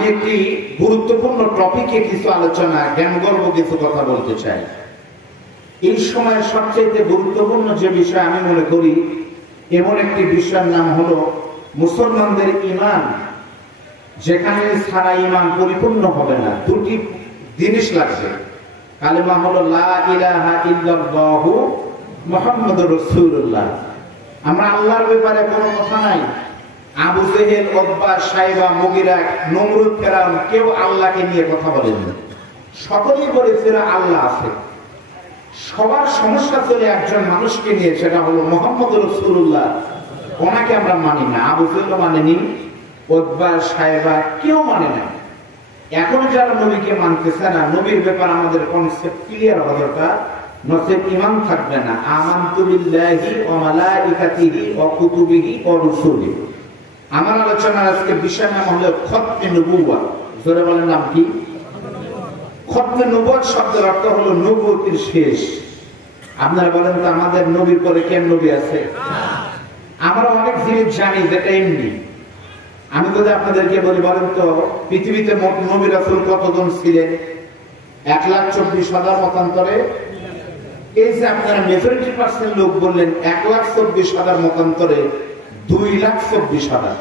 আমি একটি গুরুত্বপূর্ণ টপিকে কিছু আলোচনা, জ্ঞানগর্ভ কিছু কথা বলতে চাই। এই সময়ের সবচেয়ে গুরুত্বপূর্ণ যে বিষয় আমি মনে করি, এমন একটি বিষয়ের নাম হলো মুসলমানদের ঈমান, যেখানে সারা ঈমান পরিপূর্ণ হবে না। দুটি জিনিস লাগবে। কালেমা হলো লা ইলাহা ইল্লাল্লাহু মুহাম্মাদুর রাসূলুল্লাহ। আমরা আল্লাহর ব্যাপারে কোনো কথা নাই। আবু জেহেল, উতবা, সাইবা, মুগিরা, নমরুদ, ফেরাউন কেউ আল্লাহকে নিয়ে কথা বলেননি। সকলেই বলেছিল আল্লাহ আছে। সবার সমস্যা ছিল একজন মানুষকে নিয়ে, সেটা হলো মুহাম্মাদুর রাসূলুল্লাহ। ওনাকে আমরা মানি না। আবু জেহেল মানেনি, উতবা, সাইবা কেউ মানে না। এখন যারা নবীকে মানতেছে না, নবীর ব্যাপার আমাদের কনসেপ্ট ক্লিয়ার হওয়া দরকার, নচেত ঈমান থাকবে না। আমানতু বিল্লাহি ওয়া মালাইকাতিহি ওয়া কুতুবিহি ওয়া রুসুলিহি। আমার আলোচনার আজকে বিষয় নাম হলো খতমে নবুওয়াত। জোরে বলেন নাম কি? খতমে নবুওয়াত শব্দের অর্থ হলো নবুয়তের শেষ। আপনারা বলেন তো আমাদের নবীর পরে কেন নবী আছে? আমরা অনেক জিনিস জানি যেটা এমনি। আমি যদি আপনাদেরকে বলি, বলেন তো পৃথিবীতে মোট নবী রাসূল কতজন ছিলেন? 1,24,000 মতান্তরে। এই যে আপনারা মেজরিটি পার্সেন্ট লোক বললেন 1,24,000 মতান্তরে 2,24,000।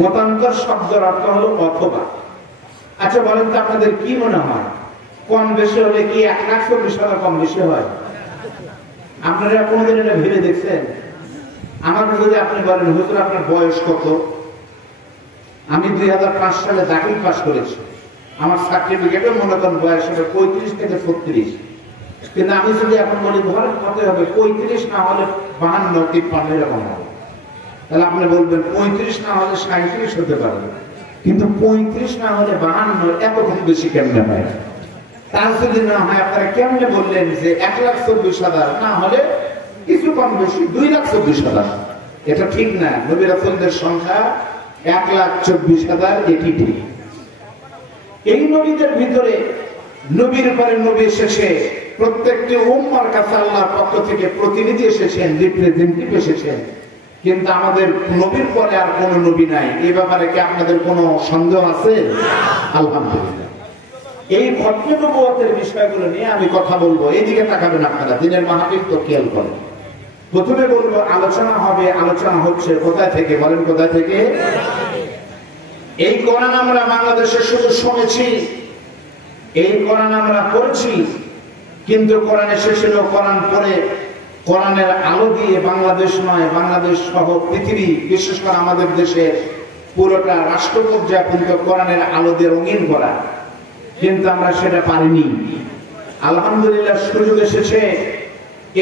মতান্তর শব্দের অর্থ হলো অথবা। আচ্ছা বলেন তো আপনাদের কি মনে হয়, কম বেশি হলে কি 1,24,000 কম বেশি হয়? আপনারা কোনদিন এটা ভেবে দেখছেন? আমাকে যদি আপনি বলেন হুজুর আপনার বয়স কত, আমি 2005 সালে দাখিল পাস করেছি, আমার সার্টিফিকেটে মনে করেন বয়স হবে 35 থেকে 36। কিন্তু আমি যদি এখন বলি ধরেন কত হবে, 35 না হলে 52, 53 এরকম হবে, তাহলে আপনি বলবেন 35 না হলে 37 হতে পারে, কিন্তু 35 না হলে 52 এত খুব বেশি কেমনে হয়? তার যদি না হয় আপনারা কেমনে বললেন যে 1,24,000 না হলে কিছু কম বেশি 2,24,000? এটা ঠিক না। নবী রাসূলদের সংখ্যা 1,24,000, এটি ঠিক। এই নবীদের ভিতরে নবীর পরে নবী এসেছে, প্রত্যেকটি উম্মার কাছে আল্লাহর পক্ষ থেকে প্রতিনিধি এসেছেন, রিপ্রেজেন্টেটিভ এসেছেন। কিন্তু আমাদের নবীর পরে আর কোন নবী নাই। এই ব্যাপারে কি আপনাদের কোনো সন্দেহ আছে? আলহামদুলিল্লাহ। এই খতমে নবুওয়াতের বিষয়গুলো নিয়ে আমি কথা বলবো। এইদিকে তাকাবেন আপনারা, দিনের মাহফিল তো খেয়াল করেন। প্রথমে বলবো আলোচনা হবে, আলোচনা হচ্ছে কোথায় থেকে? বলেন কোথায় থেকে? এই কোরআন আমরা বাংলাদেশে শুধু শুনেছি, এই কোরআন আমরা পড়ছি, কিন্তু কোরআন এসেছিল কোরআন পড়ে, কোরআনের আলো দিয়ে বাংলাদেশ নয়, বাংলাদেশ সহ পৃথিবী, বিশেষ করে আমাদের দেশে পুরোটা রাষ্ট্র পর্যায়ে পর্যন্ত কোরআনের আলো দিয়ে রঙিন করা, কিন্তু আমরা সেটা পারিনি। আলহামদুলিল্লাহ সুযোগ এসেছে।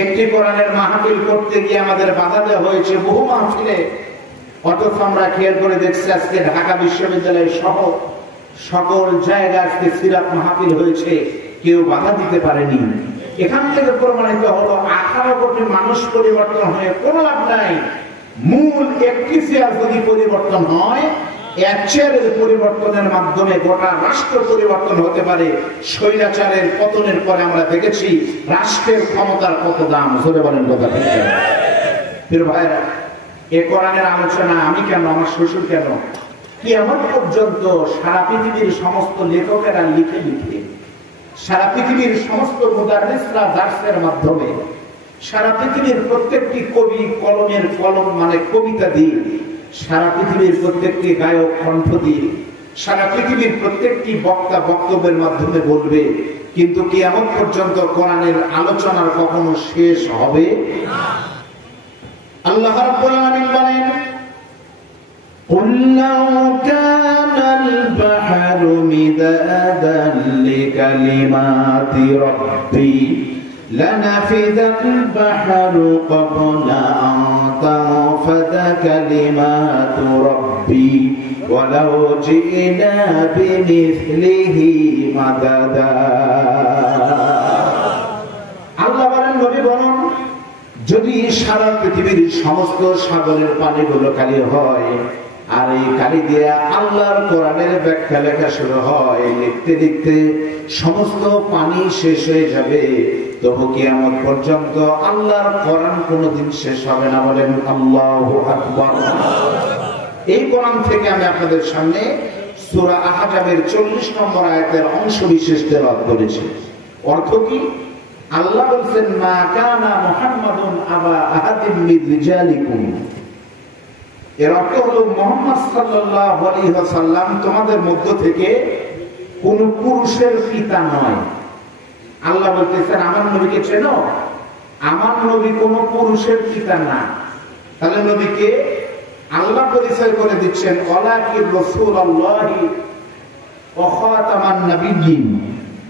একটি কোরআনের মাহফিল করতে গিয়ে আমাদের বাধা দেওয়া হয়েছে বহু মাহফিলে, অথচ আমরা খেয়াল করে দেখছি আজকে ঢাকা বিশ্ববিদ্যালয় সহ সকল জায়গায় আজকে সিরাত মাহফিল হয়েছে, কেউ বাধা দিতে পারেনি। এখান থেকে প্রমাণিত হলো 18 কোটি মানুষ পরিবর্তন হয়ে কোনো লাভ নাই। মূল একটি চেয়ার যদি পরিবর্তন হয়, এক চেয়ারের পরিবর্তনের মাধ্যমে গোটা রাষ্ট্র পরিবর্তন হতে পারে। স্বৈরাচারের পতনের পরে আমরা দেখেছি রাষ্ট্রের ক্ষমতার কত দাম। ধরে বলেন কথা ঠিক? প্রিয় ভাইরা, এ কোরআনের আলোচনা আমি কেন, আমার শ্বশুর কেন, কিয়ামত পর্যন্ত সারা পৃথিবীর সমস্ত লেখকেরা লিখে লিখে, সারা পৃথিবীর সমস্ত মুদাররিসরা দার্সের মাধ্যমে, সারা পৃথিবীর প্রত্যেকটি কবি কলমের কলম মানে কবিতা দিয়ে, সারা পৃথিবীর প্রত্যেকটি গায়ক কণ্ঠ দিয়ে, সারা পৃথিবীর প্রত্যেকটি বক্তা বক্তব্যের মাধ্যমে বলবে, কিন্তু কিয়ামত পর্যন্ত কোরআনের আলোচনার কখনো শেষ হবে না। আল্লাহ রাব্বুল আলামিন বলেন, قُلْ لَوْ كَانَ الْبَحْرُ مِدَادًا لِكَلِمَاتِ رَبِّي لَنَفِدَ الْبَحْرُ قَبْلَ أَنْ تَنْفَدَ كَلِمَاتُ رَبِّي وَلَوْ جِئْنَا بِمِثْلِهِ مَدَدًا। আল্লাহ বলেন, নবী বলুন, যদি সারা পৃথিবীর সমস্ত সাগরের পানিগুলো কালি হয়, আর এই কালি দিয়ে আল্লাহর কোরআনের ব্যাখ্যা লেখা শুরু হয়, লিখতে লিখতে সমস্ত পানি শেষ হয়ে যাবে, তবু কিয়ামত পর্যন্ত আল্লাহর কোরআন কোনোদিন শেষ হবে না। বলেন আল্লাহু আকবার। এই কোরআন থেকে আমি আপনাদের সামনে সূরা আহজাবের 40 নম্বর আয়াতের অংশ বিশেষ তেলাওয়াত করেছি। অর্থ কি? আল্লাহ বলেন, মা কানা মুহাম্মাদুন আবা আহাদিম মিন রিজালিকুম। এর অর্থ হলো মুহাম্মদ সাল্লাল্লাহু আলাইহি ওয়াসাল্লাম তোমাদের মধ্য থেকে কোন পুরুষের পিতা নয়। আল্লাহ বলতেছেন, আমার নবীকে চেনো? আমার নবী কোন পুরুষের পিতা না। তাহলে নবীকে আল্লাহ পরিচয় করে দিচ্ছেন, ওয়ালাকির রাসূলুল্লাহি ওয়া খাতামান নাবিয়্যিন,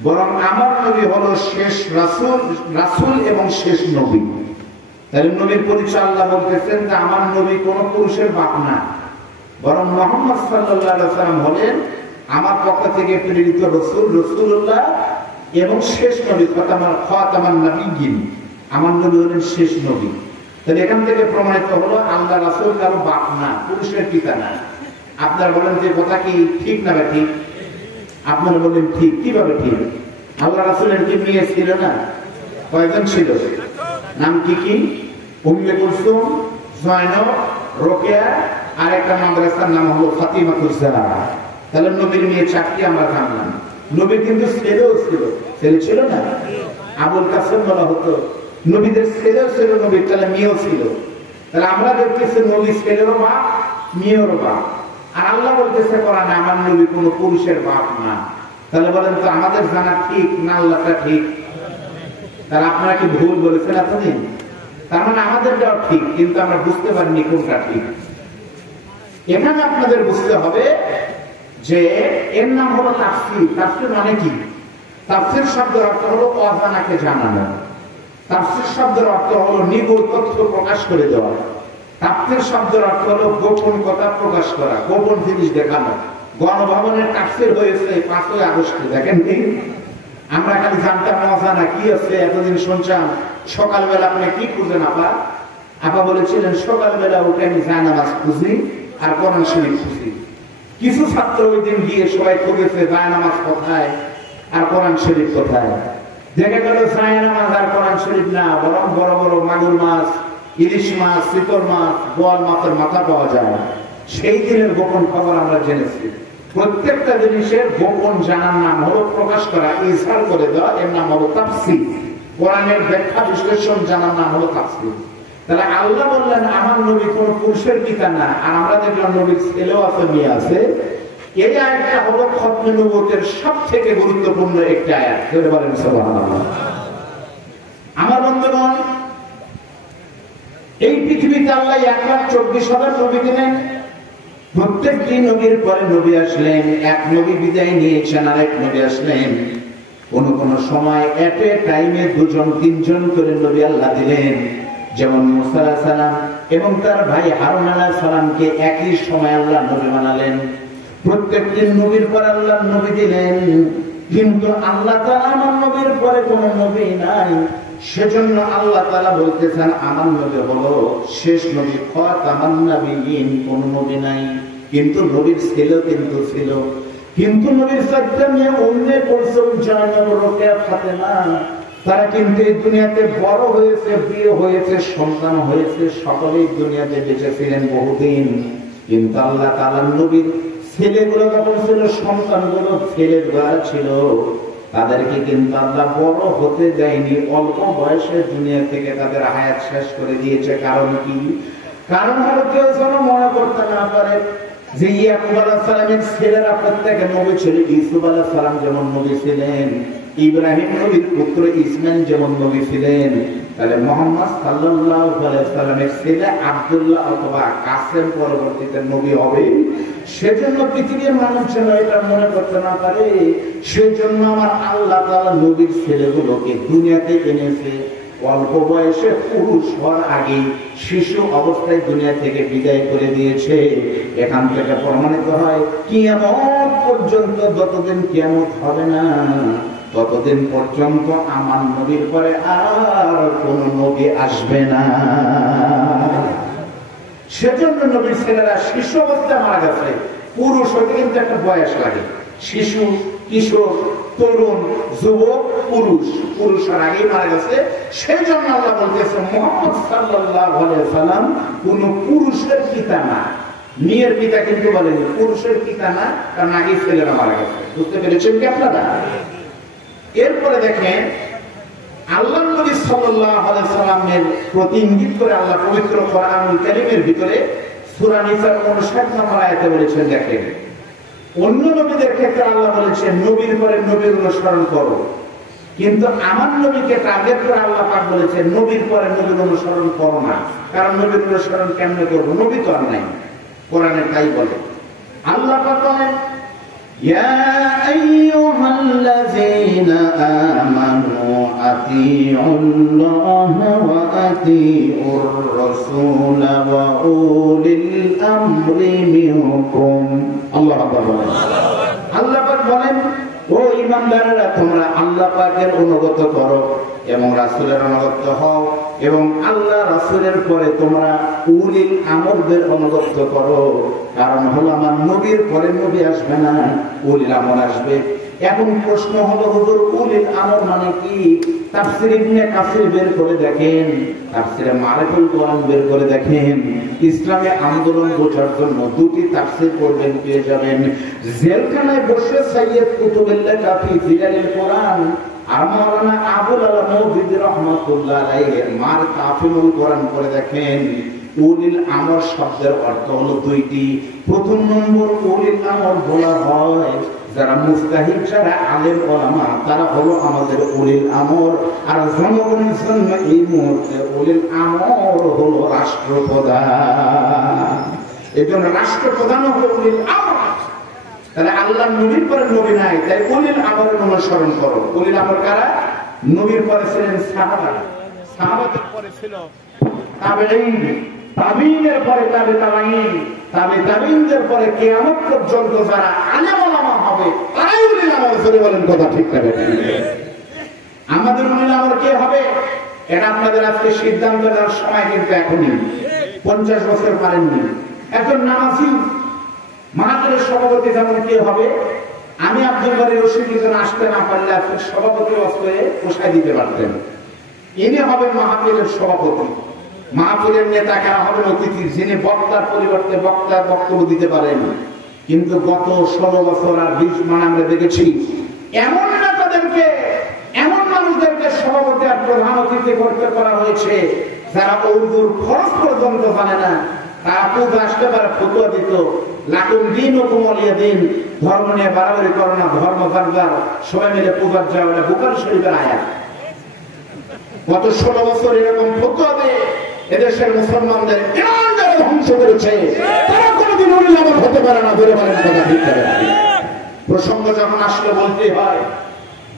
বরং আমার নবী হলো শেষ রাসূল এবং শেষ নবী। তাহলে নবীর পরিচয় আল্লাহ বলতেছেন যে আমার নবী কোন পুরুষের বাপ না, বরং মুহাম্মদ সাল্লাল্লাহু আলাইহি ওয়াসাল্লাম হলেন আমার পক্ষ থেকে প্রেরিত রাসূলুল্লাহ এবং শেষ নবী, খাতামান নাবিয়্যিন। আমার নবী হলেন শেষ নবী। তাহলে এখান থেকে প্রমাণিত হলো আল্লাহ রাসূল কারো বাপ না, পুরুষের পিতা না। আপনারা বলেন যে কথা কি ঠিক না ঠিক? আপনারা বলেন ঠিক। কিভাবে ঠিক? আল্লাহ রাসূলের কি মেয়ে ছিল না? কয়জন ছিল? নাম কি কি? উম্মে কুলসুম, জয়নব, রোকেয়া, আর একটা মাদ্রাসার নাম হলো ফাতিমাতুজ জাহরা। তাহলে নবীর মেয়ে 4টি আমরা জানলাম। নবীর কিন্তু ছেলেও ছিল, ছেলে ছিল না? আবুল কাসেম বলা হতো। নবীদের ছেলেও ছিল, নবীর তাহলে মেয়েও ছিল। তাহলে আমরা দেখতেছি নবী ছেলেরও বাপ, মেয়েরও বাপ। আর আল্লাহ বলতেছে কোরআনে আমার নবী কোনো পুরুষের বাপ না। তাহলে বলেন তো আমাদের জানা ঠিক না আল্লাহটা ঠিক? তাহলে আপনারা কি ভুল বলেছেন এতদিন? তার মানে আমাদেরটাও ঠিক, কিন্তু আমরা বুঝতে পারিনি কোনটা ঠিক। এখানে আপনাদের বুঝতে হবে যে এর নাম হলো তাফসীর। তাফসীর মানে কি? তাফসীর শব্দের অর্থ হলো অজানাকে জানানো। তাফসীর শব্দের অর্থ হলো নিগূঢ় তথ্য প্রকাশ করে দেওয়া। তাফসীর শব্দের অর্থ হলো গোপন কথা প্রকাশ করা, গোপন জিনিস দেখানো। গণভবনের তাফসীর হয়েছে 5ই আগস্টে, দেখেন কি? আমরা খালি জানতাম অজানা কি আছে, এতদিন শুনছিলাম। সকালবেলা আপনি কি খুঁজেন? আপা বলেছিলেন সকালবেলা উঠে আমি জায়নামাজ খুঁজি আর কোরআন শরীফ খুঁজি। কিছু ছাত্র ওই দিন গিয়ে সবাই খুঁজেছে জায়নামাজ কোথায় আর কোরআন শরীফ কোথায়। দেখে গেল জায়নামাজ আর কোরআন শরীফ না, বরং বড় বড় মাগুর মাছ, ইলিশ মাছ, চিতল মাছ, বোয়াল মাছের মাথা পাওয়া যায়। সেই দিনের গোপন খবর আমরা জেনেছি। প্রত্যেকটা জিনিসের গোপন জানার নাম হলো প্রকাশ করা, ইজহার করে দেওয়া, এর নাম হলো তাফসীর। কোরআনের ব্যাখ্যা বিশ্লেষণ জানার নাম হলো তাফসীর। তাহলে আল্লাহ বললেন আমার নবী কোন পুরুষের পিতা না, আর আমরা দেখলাম নবীর ছেলেও আছে, মেয়ে আছে। এই আয়াতটা হলো খতমে নবুয়তের সবথেকে গুরুত্বপূর্ণ একটা আয়াত। জোরে বলেন সুবহানাল্লাহ। আমার বন্ধুগণ, এই পৃথিবীতে আল্লাহ 1,24,000 নবী দিলেন। প্রত্যেকটি নবীর পরে নবী আসলেন, এক নবী বিদায় নিয়েছেন, আরেক নবী আসলেন। কোন কোন সময় এট এ টাইমে 2-3জন করে নবী আল্লাহ দিলেন। যেমন মুসা আলাইহিস সালাম এবং তার ভাই হারুন আলাইহিস সালামকে একই সময় আল্লাহ নবী বানালেন। প্রত্যেকটি নবীর পর আল্লাহ নবী দিলেন, কিন্তু আল্লাহ তাআলা আমার নবীর পরে কোন নবী নাই। সেজন্য আল্লাহ তাআলা বলতেছেন আমার নবী হলো শেষ নবী, খাতামান নাবিয়্যিন, কোন নবী নাই। কিন্তু নবীর ছেলেও কিন্তু ছিল। কিন্তু নবীর 4টা মেয়ে উম্মে কুলসুম, জয়নব, রোকেয়া, ফাতেমা, তারা কিন্তু এই দুনিয়াতে বড় হয়েছে, বিয়ে হয়েছে, সন্তান হয়েছে, সকলেই দুনিয়াতে বেঁচে ছিলেন বহুদিন। কিন্তু আল্লাহ তাআলা নবীর ছেলেগুলো যখন ছিল, সন্তানগুলো ছেলেগুলো ছিল, তাদেরকে কিন্তু আল্লাহ বড় হতে দেয়নি। অল্প বয়সে দুনিয়া থেকে তাদের হায়াত শেষ করে দিয়েছে। কারণ কি? কারণ হলো কেউ যেন মনে করতে না পারে যে ইয়াকুব আলাইহিস সালামের ছেলেরা প্রত্যেকে নবী ছিল। ইউসুফ আলাইহিস সালাম যেমন নবী ছিলেন, ইব্রাহিম নবীর পুত্র ইসমাইল যেমন নবী ছিলেন, তাহলে মুহাম্মদ সাল্লাল্লাহু আলাইহি ওয়াসাল্লামের ছেলে আব্দুল্লাহ অথবা কাসেম পরবর্তীতে নবী হবে। সেজন্য পৃথিবীর মানুষ যেন এটা মনে করতে না পারে। সেজন্য আমার আল্লাহ তাআলা নবীর ছেলেগুলোকে দুনিয়াতে এনেছে। অল্প বয়সে পুরুষ হওয়ার আগে শিশু অবস্থায় দুনিয়া থেকে বিদায় করে দিয়েছে। এখান থেকে প্রমাণিত হয় কিয়ামত পর্যন্ত, যতদিন কিয়ামত হবে না ততদিন পর্যন্ত আমার নবীর পরে আর কোন নবী আসবে না। সেজন্য নবীর ছেলেরা শিশু অবস্থায় মারা গেছে। পুরুষ হতে কিন্তু একটা বয়স লাগে। শিশু, কিশোর, তরুণ, যুবক, পুরুষের আগেই মারা গেছে। সেই জন্য আল্লাহ বলতেছে মুহাম্মদ সাল্লাল্লাহু আলাইহি ওয়াসাল্লাম কোন পুরুষের পিতা না। মেয়ের পিতা কিন্তু বলেনি, পুরুষের পিতা না, কারণ আগেই ছেলেরা মারা গেছে। বুঝতে পেরেছেন কি আপনারা? এরপরে দেখেন আল্লাহ নবী সাল্লাল্লাহু আলাইহি সাল্লামের প্রতি ইঙ্গিত করে আল্লাহ পবিত্র কোরআনুল কারীমের ভিতরে সূরা নিসার 59 নম্বর আয়াতে বলেছেন, দেখেন অন্য নবীদের ক্ষেত্রে আল্লাহ বলেছেন নবীর পরে নবীর অনুসরণ করো, কিন্তু আমার নবীকে টার্গেট করে আল্লাহ পাক বলেছেন নবীর পরে নবীর অনুসরণ করো না। কারণ নবীর অনুসরণ কেমনে করবো? নবী তো আর নাই। কোরআনে তাই বলে। আল্লাহ পাক বলেন ইয়া আইয়ুহাল্লাযীনা আমানু আতিউল্লাহ ওয়া আতিউর রাসূল ওয়া উলিল আমরি মিনকুম। আল্লাহ পাক বলেন, আল্লাহ পাক বলেন ও ঈমানদারেরা, তোমরা আল্লাহ পাকের অনুগত করো এবং রাসূলের অনুগত হও, এবং আল্লাহ রাসূলের পরে তোমরা উলিল আমরদের অনুগত করো। কারণ হলো আমার নবীর পরে নবী আসবে না, উলিল আমর আসবে। এখন প্রশ্ন হলো হুজুর উলিল আমর মানে কি? তাফসীর ইবনে কাসির বের করে দেখেন, তাফসীরে মারিফুল কোরআন বের করে দেখেন। ইসলামে আন্দোলন বোঝার জন্য দুটি তাফসীর পড়বেন, পেয়ে যাবেন। জেলখানায় বসে সাইয়্যিদ কুতুবুল্লাহ কাফি জিলালিল কোরআন আর মাওলানা আবুল আলা মওদুদী রাহমাতুল্লাহ আলাইহির মার কাফিলুল কোরআন করে দেখেন। উলিল আমর শব্দের অর্থ হলো দুইটি। প্রথম নম্বর, উলিল আমর বলা হয় যারা মুস্তাহিদ, যারা আলেম ওলামা, তারা হলো আমাদের উলিল আমর। আর জনগণের জন্য এই মুহূর্তে উলিল আমর হলো রাষ্ট্রপ্রধান। এই জন্য রাষ্ট্রপ্রধান হলো উলিল আমর। তাহলে আল্লাহ নবীর পরে নবী নাই, তাই উলিল আমরের অনুসরণ করো। উলিল আমর কারা? নবীর পরে ছিলেন সাহাবা, সাহাবাদের পরে ছিল তাবেঈন, তাবেঈনের পরে তাবে তাবেঈন, তাবে তাবেঈনদের পরে কিয়ামত পর্যন্ত যারা আলেম ওলামা হবে তারাই উলিল আমর। করে বলেন কথা ঠিক না বেঠিক? আমাদের উলিল আমর কে হবে এটা আপনাদের আজকে সিদ্ধান্ত নেওয়ার সময় কিন্তু এখনই। 50 বছর পারেননি। এখন নামাজি মাহফিলের সভাপতি যেমন কে হবে, আমি আব্দুল বারী রশিদ যখন আসতে না পারলে আজকে সভাপতি অস্ত্রে পোষায় দিতে পারতেন। ইনি হবেন মাহফিলের সভাপতি। মাহফিলের নেতা কারা হবেন? অতিথি, যিনি বক্তার পরিবর্তে বক্তার বক্তব্য দিতে পারেন। কিন্তু গত 16 বছর আর 20 মাস আমরা দেখেছি এমন নেতাদেরকে, এমন মানুষদেরকে সভাপতি আর প্রধান অতিথি করতে করা হয়েছে যারা উর্দুর খরচ পর্যন্ত জানে না। তারা পূজা আসতে পারে ফতুয়া দিত, লাকুম দীনুকুম ওয়ালিয়া দীন, ধর্ম নিয়ে বাড়াবাড়ি করো না, ধর্ম জানবার সবাই মিলে পূজার যাওয়া, বুখারী শরীফের আয়াত। গত 16 বছর এরকম ফতুয়া দিয়ে এদেশের মুসলমানদের ইমান যারা ধ্বংস করেছে তারা কোনোদিন উলিল আমর হতে পারে না। বলে বলেন কথা ঠিক করে? প্রসঙ্গ যখন আসলে বলতেই হয়।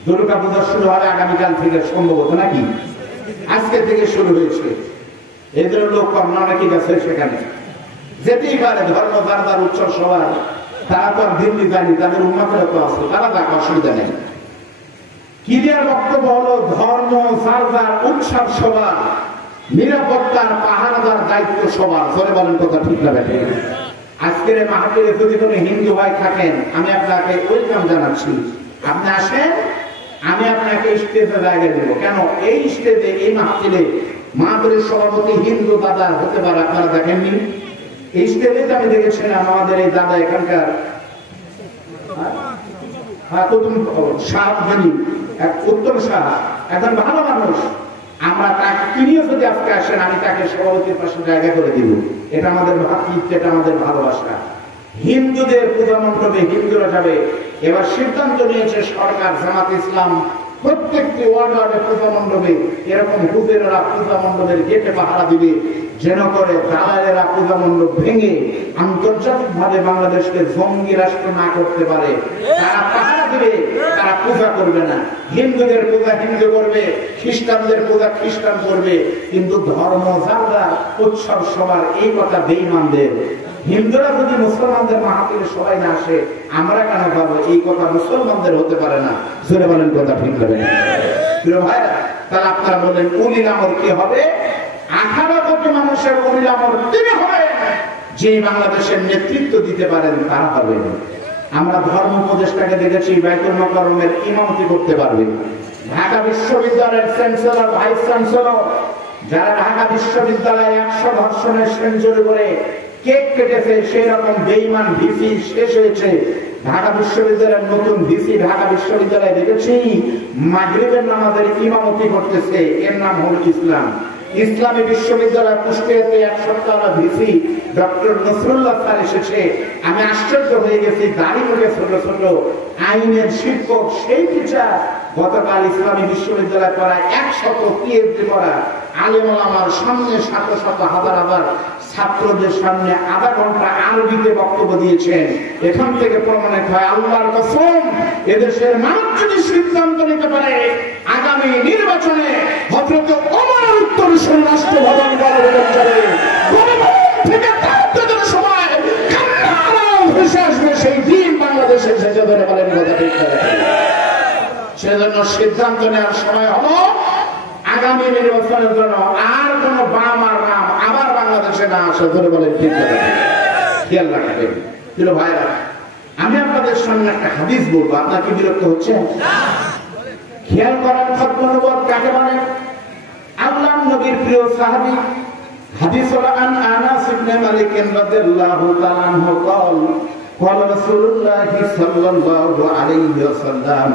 দুর্গা পূজা শুরু হবে আগামীকাল থেকে সম্ভবত, নাকি আজকে থেকে শুরু হয়েছে। এদের লোক কম না নাকি গেছে সেখানে যেতেই পারে। ধর্ম যার উৎসব সবার, তারা তো আর দিল্লি জানি, তাদের উন্মাতেরা তো আছে, তারা দেখ অসুবিধা নেই। ক্লিয়ার বক্তব্য হলো ধর্ম যার উৎসব সবার, নিরাপত্তার পাহারাদার দায়িত্ব সবার। ধরে বলেন কথা ঠিক না বেঠিক? আজকের মাহফিলে যদি কোনো হিন্দু ভাই থাকেন, আমি আপনাকে ওয়েলকাম জানাচ্ছি। আপনি আসেন, আমি আপনাকে স্টেজে জায়গা দেব। কেন? এই স্টেজে, এই মাহফিলে মাহফিলের সভাপতি হিন্দু দাদা হতে পারে, আপনারা দেখেননি? এই স্টেজে আমি দেখেছিলাম আমাদের এই দাদা এখানকার উত্তম শাহ, একজন ভালো মানুষ। আমরা তাকে, তিনিও যদি আজকে আসেন, আমি তাকে সভাপতির পাশে জায়গা করে দিব। এটা আমাদের ভাতৃত্ব, এটা আমাদের ভালোবাসা। হিন্দুদের পূজা মণ্ডপে হিন্দুরা যাবে। এবার সিদ্ধান্ত নিয়েছে সরকার, জামাত ইসলাম, প্রত্যেকটি ওয়ার্ডে পূজা মণ্ডপে এরকম হুজুরেরা পূজা মণ্ডপের গেটে পাহারা দিবে, যেন করে দালালেরা পূজা মণ্ডপ ভেঙে আন্তর্জাতিক ভাবে বাংলাদেশকে জঙ্গি রাষ্ট্র না করতে পারে। তারা পাহারা দিবে, তারা পূজা করবে না। হিন্দুদের পূজা হিন্দু করবে, খ্রিস্টানদের পূজা খ্রিস্টান করবে। কিন্তু ধর্ম যার উৎসব সবার, এই কথা বেঈমানদের। হিন্দুরা যদি মুসলমানদের মাহফিলে সবাই না আসে, আমরা কেন পাবো? এই কথা মুসলমানদের হতে পারে না। জোরে বলেন কথা ঠিক হবে? ভাইরা, তাহলে আপনারা বলেন উলিল আমর কি হবে? 18 কোটি মানুষের উলিল আমর তিনি হবেন, যে বাংলাদেশের নেতৃত্ব দিতে পারেন তারা হবেন। আমরা ধর্ম উপদেষ্টাকে দেখেছি বাইতুল মুকাররমের ইমামতি করতে পারবে। ঢাকা বিশ্ববিদ্যালয়ের চ্যান্সেলর, ভাইস চ্যান্সেলর, যারা ঢাকা বিশ্ববিদ্যালয়ে 100 ধর্ষণের সেঞ্চুরি করে কেক কেটেছে, সেই রকম বেঈমান ভিসি শেষ হয়েছে। ঢাকা বিশ্ববিদ্যালয়ের নতুন ভিসি ঢাকা বিশ্ববিদ্যালয়ে দেখেছি মাগরিবের নামাজের ইমামতি করতেছে, এর নাম হল ইসলাম। ইসলামী বিশ্ববিদ্যালয় কুষ্টিয়াতে এক সপ্তাহ ভিসি ডক্টর নসরুল্লাহ স্যার এসেছে। আমি আশ্চর্য হয়ে গেছি, দাড়ি মুখে ছোট ছোট আইনের শিক্ষক সেই টিচার গতকাল ইসলামী বিশ্ববিদ্যালয় পড়ায় 100 পিএইচডি করা আলেম ওলামার সামনে শত শত হাজার হাজার ছাত্রদের সামনে আধা ঘন্টা আরবিতে বক্তব্য দিয়েছেন। এখান থেকে প্রমাণিত হয় আল্লাহর কসম, এদেশের মানুষ যদি সিদ্ধান্ত নিতে পারে আগামী নির্বাচনে হযরত ওমরের উত্তরসূরি রাষ্ট্র ভবন গণভবনে থেকে তাদের সময় কান্না ভেসে আসবে, সেই দিন বাংলাদেশে সেজে ধরে বলেন কথা ঠিক করে। সেজন্য সিদ্ধান্ত নেওয়ার সময় হলো আগামী নির্বাচনের জন্য আর কোন বাম আর রাম আবার বাংলাদেশে না আসে ধরে বলেন ঠিক করে। খেয়াল রাখবেন প্রিয় ভাইরা, আমি আপনাদের সামনে একটা হাদিস বলবো, আপনার কি বিরক্ত হচ্ছে? খেয়াল করার খতম কাকে বলে? আল্লাহর নবীর প্রিয় সাহাবী। হাদিস হলো আন আনাস ইবনে মালিক রাদিয়াল্লাহু তাআলা আনহু قال قال رسول الله صلى الله عليه وسلم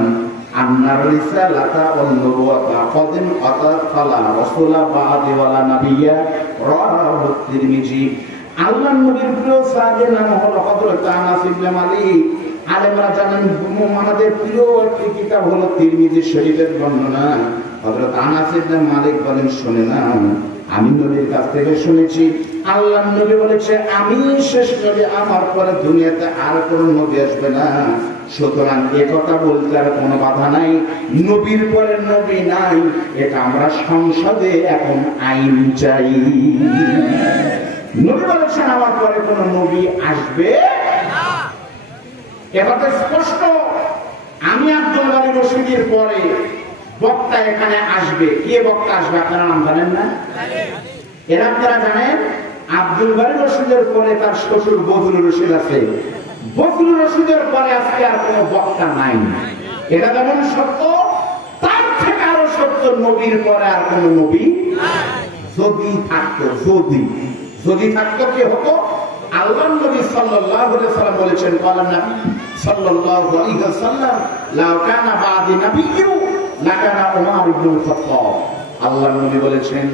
أن الرسالة والنبوة قد انقضت فلا رسول بعد ولا نبي رواه الترمذي। আল্লাহর নবীর প্রিয় সাহাবীর নাম হলো হযরত আনাস ইবনে মালিক। আলেমরা জানেন আমাদের প্রিয় একটি কিতাব হলো তিরমিজি শরীফের বর্ণনা। হযরত আনাস ইবনে মালিক বলেন, শুনে না, আমি নবীর কাছ থেকে শুনেছি আল্লাহর নবী বলেছে আমি শেষ নবী, আমার পরে দুনিয়াতে আর কোন নবী আসবে না। সুতরাং এ কথা বলতে আর কোনো বাধা নাই, নবীর পরে নবী নাই, এটা আমরা সংসদে এখন আইন চাই। নবী বলেছেন আমার পরে কোন নবী আসবে না, এটা তো স্পষ্ট। আমি আব্দুল বারী রশিদের পরে বক্তা এখানে আসবে। কে বক্তা আসবে আপনারা নাম জানেন না? এরা আপনারা জানেন আব্দুল বারী রশিদের পরে তার শ্বশুর বজলুর রশিদ আছে। বজলুর রশিদের পরে আজকে আর কোন বক্তা নাই। এটা যেমন সত্য, তার থেকে আরো সত্য নবীর পরে আর কোন নবী যদি থাকতো, যদি থাকতো কি হতো? আল্লাহর নবী সাল্লাল্লাহু আলাইহি ওয়াসাল্লাম বলেছেন, বলেন না সাল্লাল্লাহু আলাইহি ওয়াসাল্লাম লাউ কানা বাদি নাবিয়্যু লাকানা উমর ইবনে খাত্তাব। আল্লাহর নবী বলেছেন,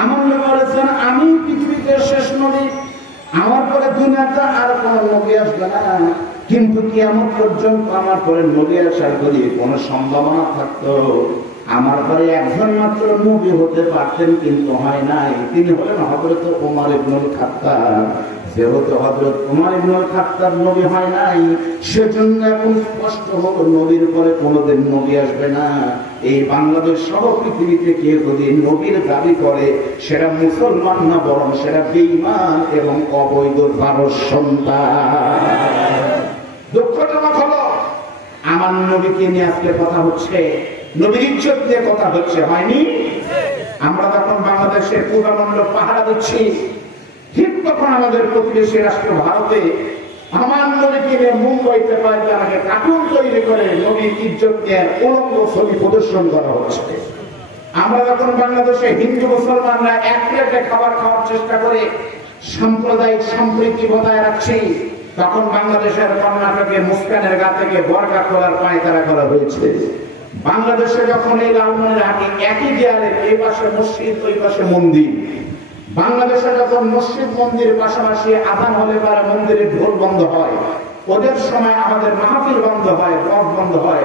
আমার নবী বলেছেন আমি পৃথিবীতে শেষ নবী, আমার পরে দুনিয়াতে আর কোন নবী আসবে না। কিন্তু কিয়ামত পর্যন্ত আমার পরে নবী আসার যদি কোনো সম্ভাবনা থাকতো, আমার পরে একজন মাত্র নবী হতে পারতেন, কিন্তু হয় নাই। তিনি হলেন হযরত ওমর ইবনে খাত্তাব। যেহেতু হযরত ওমর ইবনে খাত্তাব নবী হয় নাই, সেজন্য এখন স্পষ্ট হলো নবীর পরে কোনোদিন নবী আসবে না। এই বাংলাদেশ সহ পৃথিবীতে কেউ যদি নবীর দাবি করে, সেটা মুসলমান না, বরং সেটা বেঈমান এবং অবৈধ ভারত সন্তান। দুঃখজনক হলো আমার নবীকে নিয়ে আজকে কথা হচ্ছে, নবীর ইজ্জত নিয়ে কথা হচ্ছে, হয়নি? আমরা যখন বাংলাদেশের পূর্বামণ্ডল পাহারা দিচ্ছি, ঠিক তখন আমাদের প্রতিবেশী রাষ্ট্র ভারতে আমার নবীকে নিয়ে মুম্বাইতে কয়েকটা আগে কার্টুন তৈরি করে নবীর ইজ্জত নিয়ে উলঙ্গ ছবি প্রদর্শন করা হচ্ছে। আমরা যখন বাংলাদেশে হিন্দু মুসলমানরা এক প্লেটে খাবার খাওয়ার চেষ্টা করে সাম্প্রদায়িক সম্প্রীতি বজায় রাখছি, তখন বাংলাদেশের কর্ণাটকে মুস্কানের গা থেকে বর্গা খোলার পায়তারা করা হয়েছে। বাংলাদেশে যখন এই লালমনিরহাটে একই দেয়ালে এই পাশে মসজিদ ওই পাশে মন্দির, বাংলাদেশে যখন মসজিদ মন্দির পাশাপাশি আযান হলে পারে মন্দিরের ঢোল বন্ধ হয়, ওদের সময় আমাদের মাহফিল বন্ধ হয়, রথ বন্ধ হয়,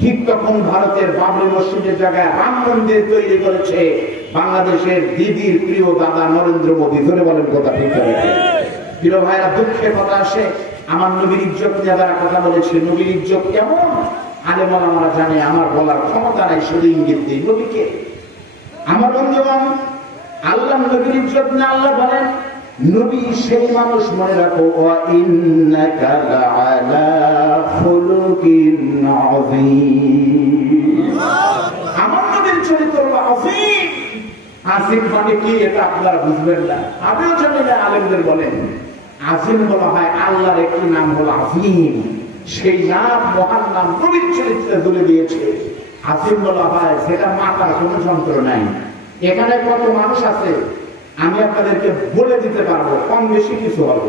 ঠিক তখন ভারতের বাবরি মসজিদের জায়গায় রাম মন্দির তৈরি করেছে বাংলাদেশের দিদির প্রিয় দাদা নরেন্দ্র মোদী। ধরে বলেন কথা ঠিক করে। প্রিয় ভাইরা, দুঃখের কথা আসে, আমার নবীর ইজ্জত নিয়ে যারা কথা বলেছে, নবীর ইজ্জত কেমন আলেম ওলামারা জানে, আমার বলার ক্ষমতা নাই, শুধু ইঙ্গিত দিই। নবীকে আমার বন্ধুগণ, আল্লাহ নবীর ইজ্জত নিয়ে আল্লাহ বলেন, নবী সেই মানুষ, মনে রাখো, ওয়া ইন্নাকা লাআলা খুলুকিন আযীম। আমার নবীর চরিত্র আযীম। আযীম মানে কি এটা আপনারা বুঝবেন না, আমিও জানি না। আলেমদের বলেন আযীম বলা হয় আল্লাহর একটি নাম হলো আযীম, সেই নাম মহান নাম নবীর চরিত্রে তুলে দিয়েছে। আযীম বলা হয় যেটা মাথার কোনো যন্ত্র নাই। এখানে কত মানুষ আছে, আমি আপনাদেরকে বলে দিতে পারবো, কম বেশি কিছু হবে।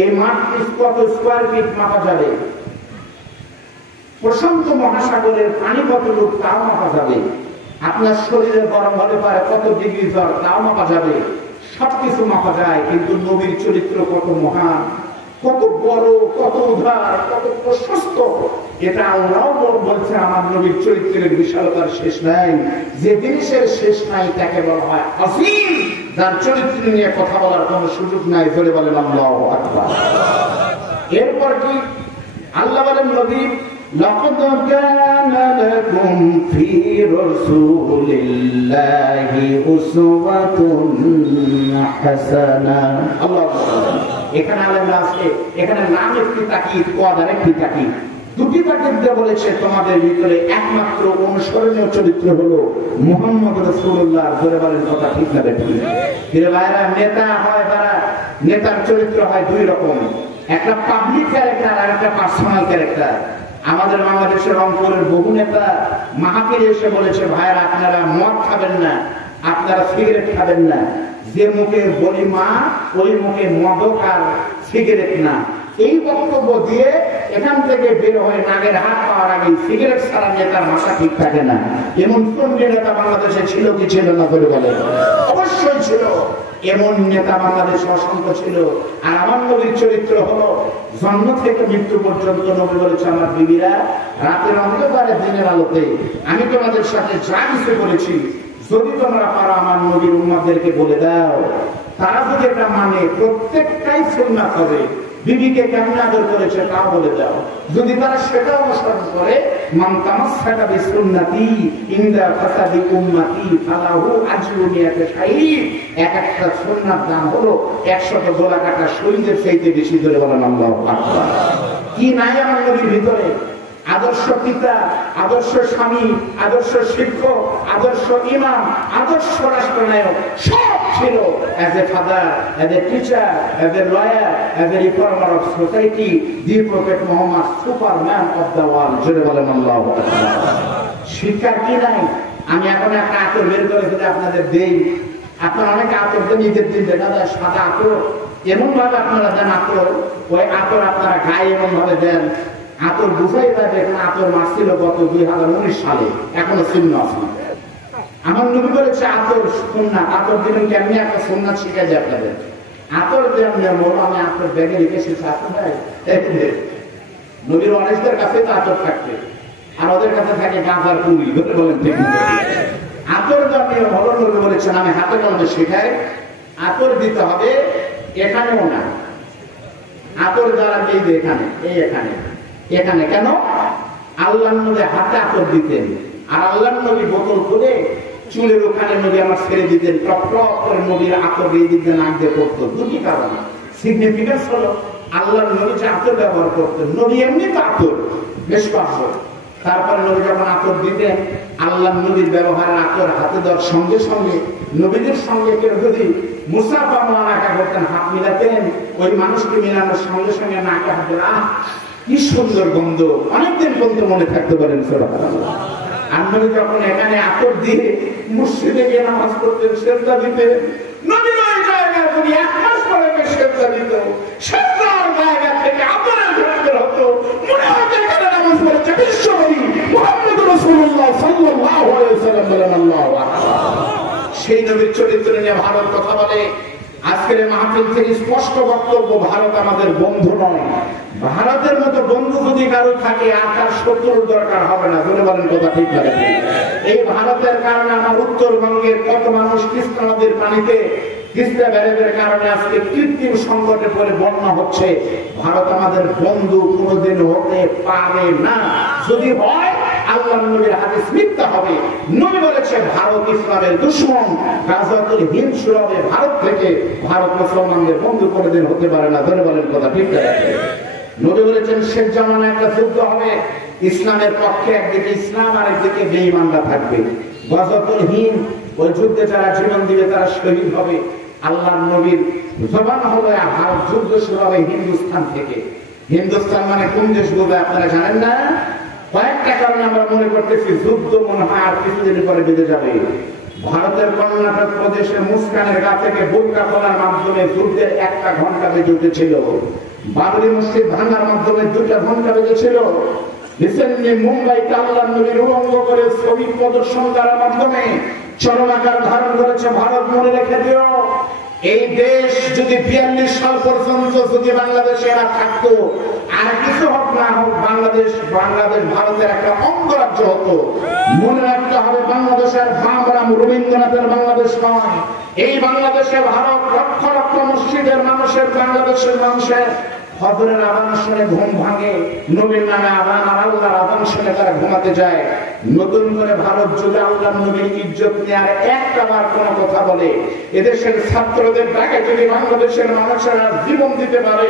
এই মাঠ কত স্কোয়ার ফিট মাপা যাবে, প্রশান্ত মহাসাগরের পানি কতটুকু তাও মাপা যাবে, আপনার শরীরে গরম হতে পারে কত ডিগ্রি জ্বর তাও মাপা যাবে, সবকিছু মাপা যায়। কিন্তু নবীর চরিত্র কত মহান, কত বড়, কত উদার, কত প্রশস্ত, এটা আল্লাহ বলছে আমার নবীর চরিত্রের বিশালতার শেষ নাই। যে জিনিসের শেষ নাই তাকে বলা হয় আসীম, যার চরিত্র নিয়ে কথা বলার কোন সুযোগ নাই। বলে বলেন আল্লাহু আকবার। এরপর কি আল্লাহ বলেন নবী লাকাদ কানা লাকুম ফি রাসূলিল্লাহি উসওয়াতুন হাসানাহ। আল্লাহ এখানে আলেমরা আছে, এখানে নাম একটি তাকিদ, পদ আরেকটি তাকিদ, দুটি তাকিদ দিয়ে বলেছে তোমাদের ভিতরে একমাত্র অনুসরণীয় চরিত্র হলো মুহাম্মদ রাসূলুল্লাহ। জোরে বলেন কথা ঠিক না ঠিক? ফিরে ভাইরা, নেতা হয় তারা, নেতার চরিত্র হয় দুই রকম, একটা পাবলিক ক্যারেক্টার আর একটা পার্সোনাল ক্যারেক্টার। আমাদের বাংলাদেশের রংপুরের বহু নেতা মাহফিলে এসে বলেছে ভাইরা আপনারা মদ খাবেন না, আপনারা সিগারেট খাবেন না, যে মুখে বলি মা ওই মুখে মদক আর সিগারেট না। এই বক্তব্য দিয়ে এখান থেকে বের হয়ে নাগের হাত পাওয়ার আগে সিগারেট ছাড়া নেতার মাথা ঠিক থাকে না। এমন কোন নেতা বাংলাদেশে ছিল কি ছিল না করে বলে? অবশ্যই ছিল। এমন নেতা বাংলাদেশে অসংখ্য ছিল। আর আমার নবীর চরিত্র হলো জন্ম থেকে মৃত্যু পর্যন্ত নবী বলেছে আমার বিবিরা রাতের অন্ধকারে দিনের আলোতে আমি তোমাদের সাথে যা কিছু বলেছি যদি তোমরা পারো আমার নবীর উম্মতদেরকে বলে দাও, তারা যদি এটা মানে প্রত্যেকটাই সুন্নাত হবে। বিবিকে কেমন আদর করেছে তাও বলে দাও, যদি তারা সেটা অনুসরণ করে মান তামাসসাকা বিসুন্নতি ইনদা ফাসাদি উম্মতি ফালাহু আজরুন ইয়াতাশাহিদ। এক একটা সুন্নাত দাম হলো 100 গোলা কাটা শহীদের চাইতে বেশি। ধরে বলেন আল্লাহু আকবার। কি নাই আমার নবীর ভিতরে? আদর্শ পিতা, আদর্শ স্বামী, আদর্শ শিক্ষক, আদর্শ ইমাম, আদর্শ রাষ্ট্রনায়ক সব ছিল। As a father, as a teacher, as a lawyer, as a reformer of society, the prophet Muhammad Superman of the world. জোরে বলেন আল্লাহু আকবার। শিক্ষা কি নাই? আমি এখন একটা আতর বের করে যদি আপনাদের দেই, আপনারা অনেকে আতর দেন ঈদের দিন দেখা যায় সাদা আতর, এমন ভাবে আপনারা দেন আতর, ওই আতর আপনারা গায়ে এমন ভাবে দেন আতর বুঝাই যায় এখানে আতর মারছিল গত 2019 সালে, এখনো চিহ্ন আছে। আমার নবী বলেছে আতর সুন্নাত। আতর দিলেন কেমনি একটা সুন্নাত শিখে যায় আপনাদের। আতর যেমন আমি আতর ব্যাগে রেখেছি নবীর অনেকদের কাছে তো আতর থাকবে, আর ওদের কাছে থাকে গাঁজার পুরি। ধরে বলেন ঠিক? আতর জাতীয় হলো নবী বলেছেন আমি হাতে কলমে শেখাই আতর দিতে হবে। এখানেও না, আতর যারা এই যে এখানে, এই এখানে এখানে কেন? আল্লাহ নবী হাতে আতর দিতেন, আর আল্লাহ নবী বোতল খুলে চুলের ওখানে নবী আমার ছেড়ে দিতেন, টপ টপ করে নবীর আতর এই দিক দিয়ে নাক দিয়ে পড়তো। দুটি কারণ সিগনিফিকেন্স হলো আল্লাহ নবী যে আতর ব্যবহার করতেন, নবী এমনি তো আতর বেশ পারত। তারপরে নবী যখন আতর দিতেন, আল্লাহ নবীর ব্যবহারের আতর হাতে দেওয়ার সঙ্গে সঙ্গে নবীদের সঙ্গে কেউ যদি মুসাফা মোয়ানাকা করতেন, হাত মিলাতেন, ওই মানুষকে মিলানোর সঙ্গে সঙ্গে নাকে হাত দেওয়া, কি সুন্দর গন্ধ, অনেকদিন পর্যন্ত মনে থাকতে পারেন। সুবহানাল্লাহ। আর নবী যখন এখানে আতর দিয়ে মসজিদে গিয়ে নামাজ পড়তেন, সেজদা দিতেন, নবীর ওই জায়গায় যদি 1 মাস পরে সেজদা দিত, সেজদার জায়গা থেকে আতরের ঘটনা হতো, মনে হতো এখানে নামাজ পড়েছে বিশ্বনবী মুহাম্মদ রাসূলুল্লাহ সাল্লাল্লাহু আলাইহি ওয়াসাল্লাম। বলেন আল্লাহু আকবার। সেই নবীর চরিত্র নিয়ে ভারত কথা বলে। আজকের মাহফিল থেকে স্পষ্ট বক্তব্য, ভারত আমাদের বন্ধু নয়। ভারতের মতো বন্ধু যদি কারো থাকে আর তার শত্রুর দরকার হবে না। বলে বলেন কথা ঠিক লাগে? এই ভারতের কারণে আমার উত্তরবঙ্গের কত মানুষ কৃষ্ণা নদীর পানিতে তিস্তা ব্যারেজের কারণে আজকে কৃত্রিম সংকটে পড়ে বন্যা হচ্ছে। ভারত আমাদের বন্ধু কোনোদিন হতে পারে না। যদি হয় আল্লাহ নবীর হাদিস মিথ্যা হবে। নবী বলেছে ভারত ইসলামের দুশমন, গাজওয়াতুল হিন্দ শুরু হবে ভারত থেকে। ভারত মুসলমানদের বন্ধু কোনোদিন হতে পারে না। ধরে বলেন কথা ঠিক আছে? নবী বলেছেন শেষ জামানায় একটা যুদ্ধ হবে, ইসলামের পক্ষে একদিকে ইসলাম আর একদিকে বেঈমানরা থাকবে। গাজওয়াতুল হিন্দ, ওই যুদ্ধে যারা জীবন দিবে তারা শহীদ হবে। আল্লাহর নবীর জবান হলো ভারত যুদ্ধ শুরু হবে হিন্দুস্তান থেকে। হিন্দুস্তান মানে কোন দেশ বলবে আপনারা জানেন না? কয়েকটা কারণে আমরা মনে করতেছি যুদ্ধ মনে হয় আর কিছুদিন পরে বেঁধে যাবে। ভারতের কর্ণাটক প্রদেশের মুস্কানের গা থেকে বোরকা খোলার মাধ্যমে যুদ্ধের 1 ঘন্টা বেজে উঠেছিল। বাবরি মসজিদ ভাঙার মাধ্যমে 2 ঘন্টা বেজেছিল। রিসেন্টলি মুম্বাইতে আল্লাহর নবীর উলঙ্গ করে ছবি প্রদর্শন করার মাধ্যমে চরম আকার ধারণ করেছে। ভারত মনে রেখে দিও, এই দেশ যদি 42 সাল পর্যন্ত যদি বাংলাদেশে এরা থাকতো, আর কিছু হোক না হোক, বাংলাদেশ ভারতের একটা অঙ্গরাজ্য হতো। মনে রাখতে হবে, বাংলাদেশের ভাবরাম রবীন্দ্রনাথের বাংলাদেশ নয়, এই বাংলাদেশে ভারত লক্ষ লক্ষ মসজিদের মানুষের, বাংলাদেশের মানুষের ফজরের আযান শুনে ঘুম ভাঙে, নবীর নামে আযান আর আল্লাহর আযান শুনে তারা ঘুমাতে যায়। নতুন করে ভারত যদি আল্লাহর নবীর ইজ্জত নেওয়ার একটা বার কোনো কথা বলে, এদেশের ছাত্রদের ডাকে যদি বাংলাদেশের মানুষেরা জীবন দিতে পারে,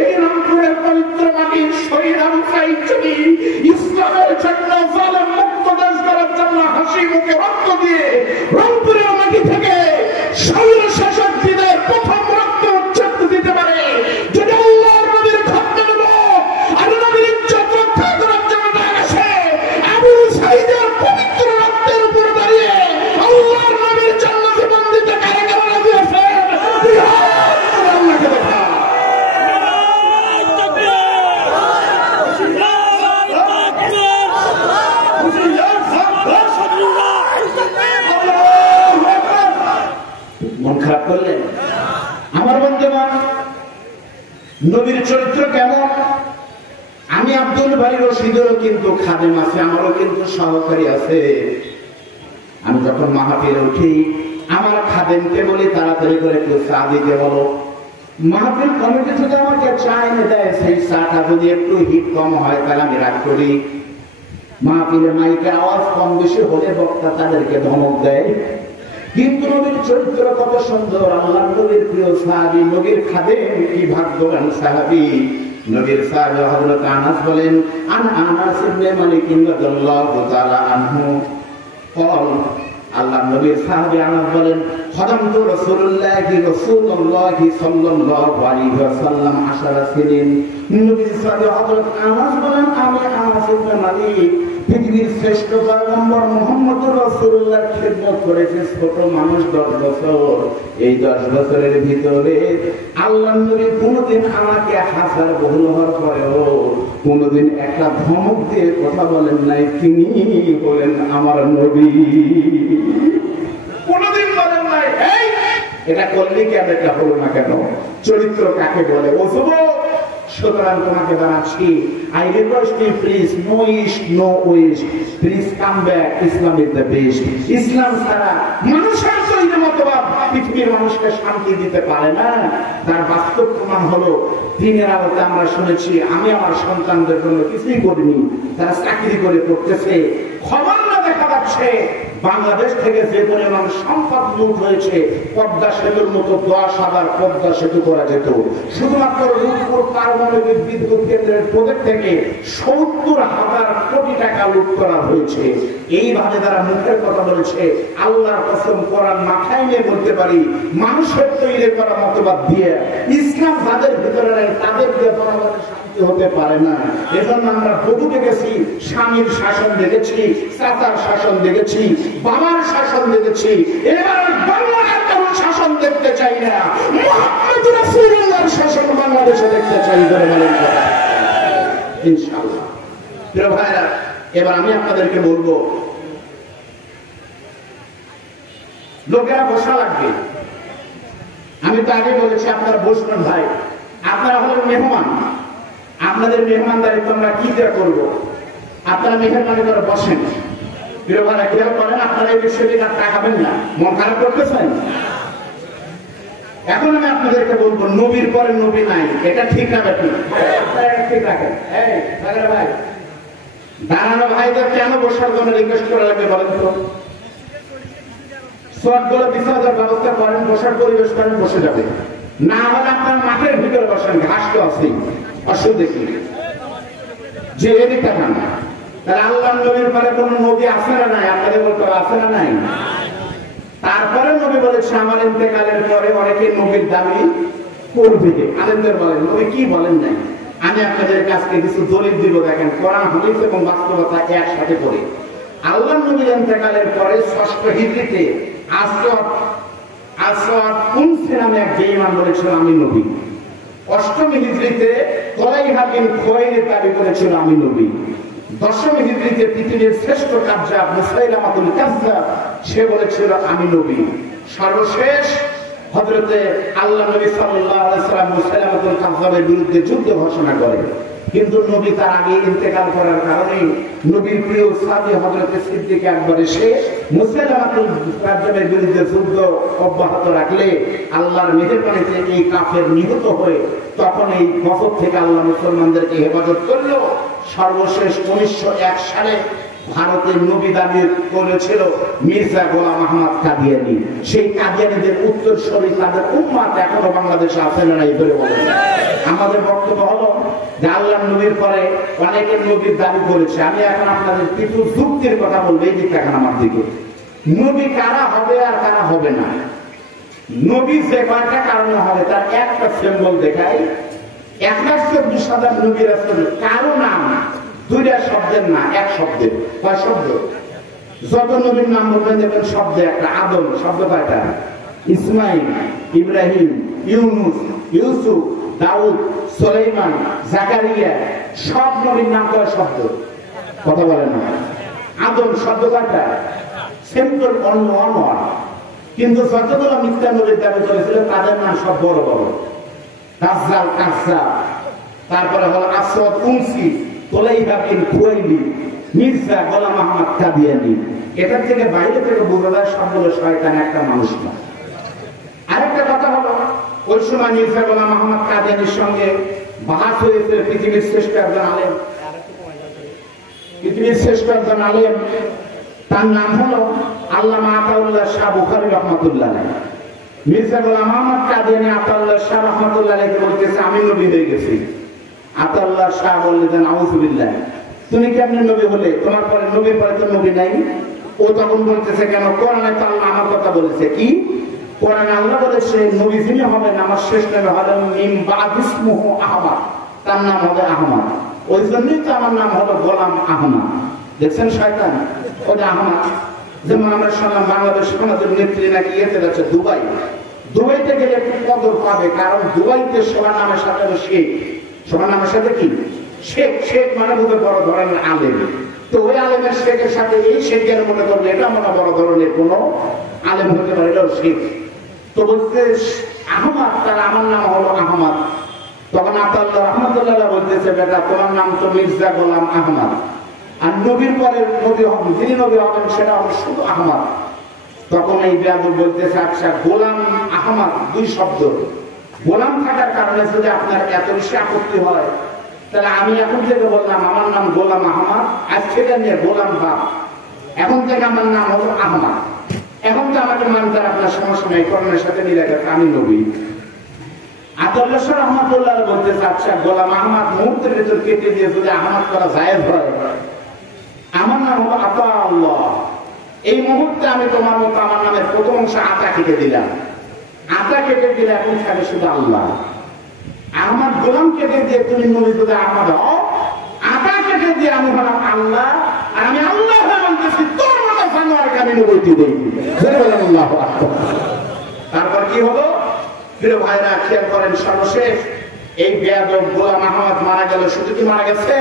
এই রংপুরের পবিত্র মাটির শহীদ আবু সাঈদ যদি ইসলামের জন্য জালেম মুক্ত দেশ করার জন্য হাসি মুখে রক্ত দিয়ে রংপুরের মাটি থেকে স্বৈর শাসকদের প্রথম রক্ত উচ্ছেদ দিতে পারে, যদি আল্লাহর নবীর খাদ্য নেব আর নবীর ইজ্জত রক্ষা করার জন্য ডাক আসে, আবু সাঈদের পবিত্র রক্তের উপর দাঁড়িয়ে আল্লাহর নবীর জন্য জীবন দিতে কারা কারা রাজি আছে? আল্লাহকে দেখা। মন খারাপ করলেন? আমার বন্ধুগণ, নবীর চরিত্র কেমন? আমি আব্দুল বারী রশিদেরও কিন্তু খাদেম আছে, আমারও কিন্তু সহকারী আছে। আমি যখন মাহফিলে উঠি, আমার খাদেমকে বলি তাড়াতাড়ি করে একটু চা দিতে বলো। মাহফিল কমিটি থেকে আমাকে চা এনে দেয়, সেই চাটা যদি একটু হিট কম হয় তাহলে আমি রাগ করি। মাহফিলের মাইকে আওয়াজ কম বেশি হলে বক্তা তাদেরকে ধমক দেয়। কিন্তু নবীর চরিত্র কত সুন্দর, আল্লাহর নবীর প্রিয় সাহাবী, নবীর খাদেম, কি ভাগ্যবান সাহাবী। নবীর সাহাবী হযরত আনাস বলেন, আনাস ইবনে মালিক রাদিয়াল্লাহু তাআলা আনহু قال, আল্লাহর নবীর সাহাবী আনাস বলেন, খাদামতু রাসূলুল্লাহি সাল্লাল্লাহু আলাইহি ওয়াসাল্লাম 10 সিনিন। নবীর সাহাবী হযরত আনাস বলেন, আমি আনাস ইবনে মালিক পৃথিবীর শ্রেষ্ঠ পয়গম্বর মুহাম্মদুর রাসূলুল্লাহর খিদমত করেছি ছোট মানুষ 10 বছর। এই 10 বছরের ভিতরে আল্লাহর নবী কোনদিন আমাকে হাজার বহুল হওয়ার পরেও কোনদিন একটা ধমক দিয়ে কথা বলেন নাই, তিনি বলেন আমার নবী। কোনদিন বলেন নাই এই এটা করলি কেন, এটা হলো না কেন। চরিত্র কাকে বলে? ও যুবক, সুতরাং তোমাকে জানাচ্ছি, I request you please, no east, no west, please come back, Islam is the best. ইসলাম ছাড়া মানুষের তৈরি মতবাদ পৃথিবীর মানুষকে শান্তি দিতে পারে না। তার বাস্তব প্রমাণ হলো, দিনের আলোতে আমরা শুনেছি, আমি আমার সন্তানদের জন্য কিছুই করিনি, তারা চাকরি করে করতেছে। খবর না দেখা যাচ্ছে বাংলাদেশ থেকে যে পরিমাণ সম্পদ লুট হয়েছে, পদ্মা সেতুর মতো 10,000 পদ্মা সেতু করা যেত। শুধুমাত্র রূপপুর পারমাণবিক বিদ্যুৎ কেন্দ্রের প্রজেক্ট থেকে 70,000 কোটি টাকা লুট করা হয়েছে। এইভাবে তারা মুখের কথা বলেছে, আল্লাহর কসম কোরআন মাথায় নিয়ে বলতে পারি, মানুষের তৈরি করা মতবাদ দিয়ে ইসলাম যাদের ভিতরে নেই তাদের দিয়ে জনগণের শান্তি হতে পারে না। এজন্য আমরা বহু দেখেছি, স্বামীর শাসন দেখেছি, চাচার শাসন দেখেছি, বাবার শাসন দেখেছি, এবার বাংলার কোন শাসন দেখতে চাই না, মুহাম্মদ রাসূলুল্লাহর শাসন বাংলাদেশে দেখতে চাই বলে বলেন ইনশাআল্লাহ। প্রিয় ভাইরা, এবার আমি আপনাদেরকে বলবো, লোকেরা বসা লাগবে। আমি তো আগে বলেছি আপনারা বসবেন ভাই, আপনারা হলেন মেহমান, আপনাদের মেহমানদারিত্ব আমরা কি দিয়ে করবো? আপনারা মেহরবানি করে বসেন। প্রিয় ভাইরা, খেয়াল করেন, আপনারা এই বিষয়টি আর তাকাবেন না, মন খারাপ করতেছেন। এখন আমি আপনাদেরকে বলবো, নবীর পরে নবী নাই, এটা ঠিক না ব্যাপার, ঠিক রাখেন। ভাই দাঁড়ানো ভাইদের কেন বসার জন্য রিকোয়েস্ট করা লাগবে বলেন তো? সবগুলো বিছানার ব্যবস্থা করেন, বসার পরিবেশ করেন, বসে যাবে। না হলে আপনার মাঠের ভিতরে বসেন, ঘাস তো আছেই, অসুবিধা কি? যে এদিকটা খান। তাহলে আল্লাহর নবীর পরে কোন নবী আছে না নাই? আপনাদের বলতে আছে না নাই? তারপরে নবী বলেছে, আমার ইন্তেকালের পরে অনেকে নবীর দাবি করবে। আলেমদের বলেন, নবী কি বলেন নাই? আমি আপনাদের কাছে কিছু দলিল দিব, দেখেন, কোরআন হাদিস এবং বাস্তবতা একসাথে করে। আল্লাহ নবীর ইন্তেকালের পরে ৬ষ্ঠ হিজরিতে আসওয়াদ উনসি নামে এক বেঈমান বলেছিল আমি নবী। ৮ম হিজরিতে তোলাইহা বিন খুয়াইলিদ দাবি করেছিল আমি নবী। ১০ম হিজরিতে পৃথিবীর শ্রেষ্ঠ কাযযাব মুসাইলামাতুল কাযযাব সে বলেছিল আমি নবী। সর্বশেষ হযরতে আল্লাহ নবী সাল্লাল্লাহু আলাইহি ওয়াসাল্লাম মুসাইলামাতুল কাযযাবের বিরুদ্ধে যুদ্ধ ঘোষণা করেন, কিন্তু নবী তার আগে ইন্তেকাল করার কারণে নবীর প্রিয় সাহাবী হযরতে সিদ্দিক আকবর এসে মুসাইলামাতুল কাযযাবের বিরুদ্ধে যুদ্ধ অব্যাহত রাখলে আল্লাহর মেহেরবানিতে এই কাফের নিহত হয়ে তখন এই গজব থেকে আল্লাহ মুসলমানদেরকে হেফাজত করলো। সর্বশেষ ১৯০১ সালে ভারতের নবী দাবি করেছিল মির্জা গোলাম আহমদ কাদিয়ানী। সেই কাদিয়ানীদের উত্তরসূরি তাদের উম্মত এখনো বাংলাদেশে আছে না নাই ধরে বলেন। আমাদের বক্তব্য হলো যে আল্লাহ নবীর পরে অনেকে নবীর দাবি করেছে। আমি এখন আপনাদের কিছু যুক্তির কথা বলবো, এই দিকটা এখন আমার দিকে। নবী কারা হবে আর কারা হবে না, নবী যে কয়টা কারণে হবে তার একটা সিম্বল দেখাই। ১,২৪,০০০ নবী রাসূল কারো নাম দুইটা শব্দের না, এক শব্দের। কয় শব্দ? যত নবীর নাম বলবেন দেখবেন শব্দ একটা। আদম শব্দ কয়টা? ইসমাইল, ইব্রাহিম, ইউনুস, ইউসুফ, দাউদ, সুলাইমান, জাকারিয়া, সব নবীর নাম কয় শব্দ? কথা বলেন না। আদম শব্দ কয়টা? সিম্পল অন্য অনর। কিন্তু যতগুলো মিথ্যা নবীর দাবি করেছিল তাদের নাম সব বড় বড়। দাজ্জাল, কাযযাব, তারপরে হলো আসওয়াদ উনসি, তোলাইহা বিন খুয়াইলিদ, মির্জা গোলাম আহমদ কাদিয়ানী। এটার থেকে বাইরে থেকে বোঝা যায় সবগুলো শয়তান, একটা মানুষ না। আরেকটা কথা হলো ওই সময় মির্জা গোলাম আহমদ কাদিয়ানীর সঙ্গে বাহাস হয়েছে পৃথিবীর শ্রেষ্ঠ একজন আলেম। পৃথিবীর শ্রেষ্ঠ একজন আলেম, তার নাম হলো আল্লামা আতাউল্লাহ শাহ বুখারী রহমাতুল্লাহ আলাইহি। মির্জা গোলাম আহমদ কাদিয়ানী আতাউল্লাহ শাহ রহমাতুল্লাহ আলাইহি বলতেছে আমি নবী হয়ে গেছি। আতাউল্লাহ শাহ বললেন আউযুবিল্লাহ, তুমি কেমনে নবী হলে? তোমার পরে নবীর পরে তো নবী নাই। ও তখন বলতেছে কেন? কোরআনে তো আল্লাহ আমার কথা বলেছে। কি কোরআনে আল্লাহ বলেছে নবী যিনি হবেন আমার শেষ নামে হলেন মিন বা'দ ইসমুহু আহমদ, তার নাম হবে আহমদ। ওই জন্যই তো আমার নাম হলো গোলাম আহমদ। দেখছেন শয়তান, ওটা আহমদ। যেমন আমরা শুনলাম বাংলাদেশ সমাজের নেত্রী নাকি ইয়েতে যাচ্ছে দুবাই। দুবাইতে গেলে একটু কদর পাবে, কারণ দুবাইতে সবার নামের সাথে শেখ। সবার নামের সাথে কি? শেখ। শেখ মানে বুঝে বড় ধরনের আলেম। তো ওই আলেমের শেখের সাথে এই শেখের মনে করলে এটা মনে বড় ধরনের কোনো আলেম হতে পারে, এটাও শেখ। তো বলছে আহমদ, তার আমার নাম হলো আহমদ। তখন আতাউল্লাহ রহমাতুল্লাহ বলতেছে বেটা তোমার নাম তো মির্জা গোলাম আহমদ, আর নবীর পরে নবী হবেন, যিনি নবী হবেন সেটা হবে শুধু আহমদ। তখন এই বেয়াদব বলতেছে আচ্ছা গোলাম আহমদ দুই শব্দ, গোলাম থাকার কারণে যদি আপনার এত বেশি আপত্তি হয় তাহলে আমি এখন থেকে বললাম আমার নাম গোলাম আহমদ, আজ থেকে নিয়ে গোলাম বাপ, এখন থেকে আমার নাম হলো আহমদ। এখন তো আমাকে মানতে আপনার সমস্যা নেই, করণের সাথে মিলে গেছে আমি নবী। আতাউল্লাহ শাহ রহমাতুল্লাহ বলতেছে আচ্ছা গোলাম আহমদ মুহূর্তের ভেতর কেটে দিয়ে যদি আহমদ করা জায়েজ হয়, আমার নাম হলো আতাউল্লাহ। এই মুহূর্তে আমি তোমার মতো আমার নামের প্রথম অংশ আতা কেটে দিলাম। আতা কেটে দিলে এখন থাকে শুধু আল্লাহ। আহমদ গোলাম কেটে দিয়ে তুমি নবী যদি আহমদ হও, আতা কেটে দিয়ে আমি হলাম আল্লাহ, আর আমি আল্লাহ বলতেছি তোর মতো জানোয়ারকে আমি নবী দেই। তারপর কি হলো প্রিয় ভাইরা খেয়াল করেন, সর্বশেষ এই বেয়াদব গোলাম আহমদ মারা গেল। শুধু কি মারা গেছে?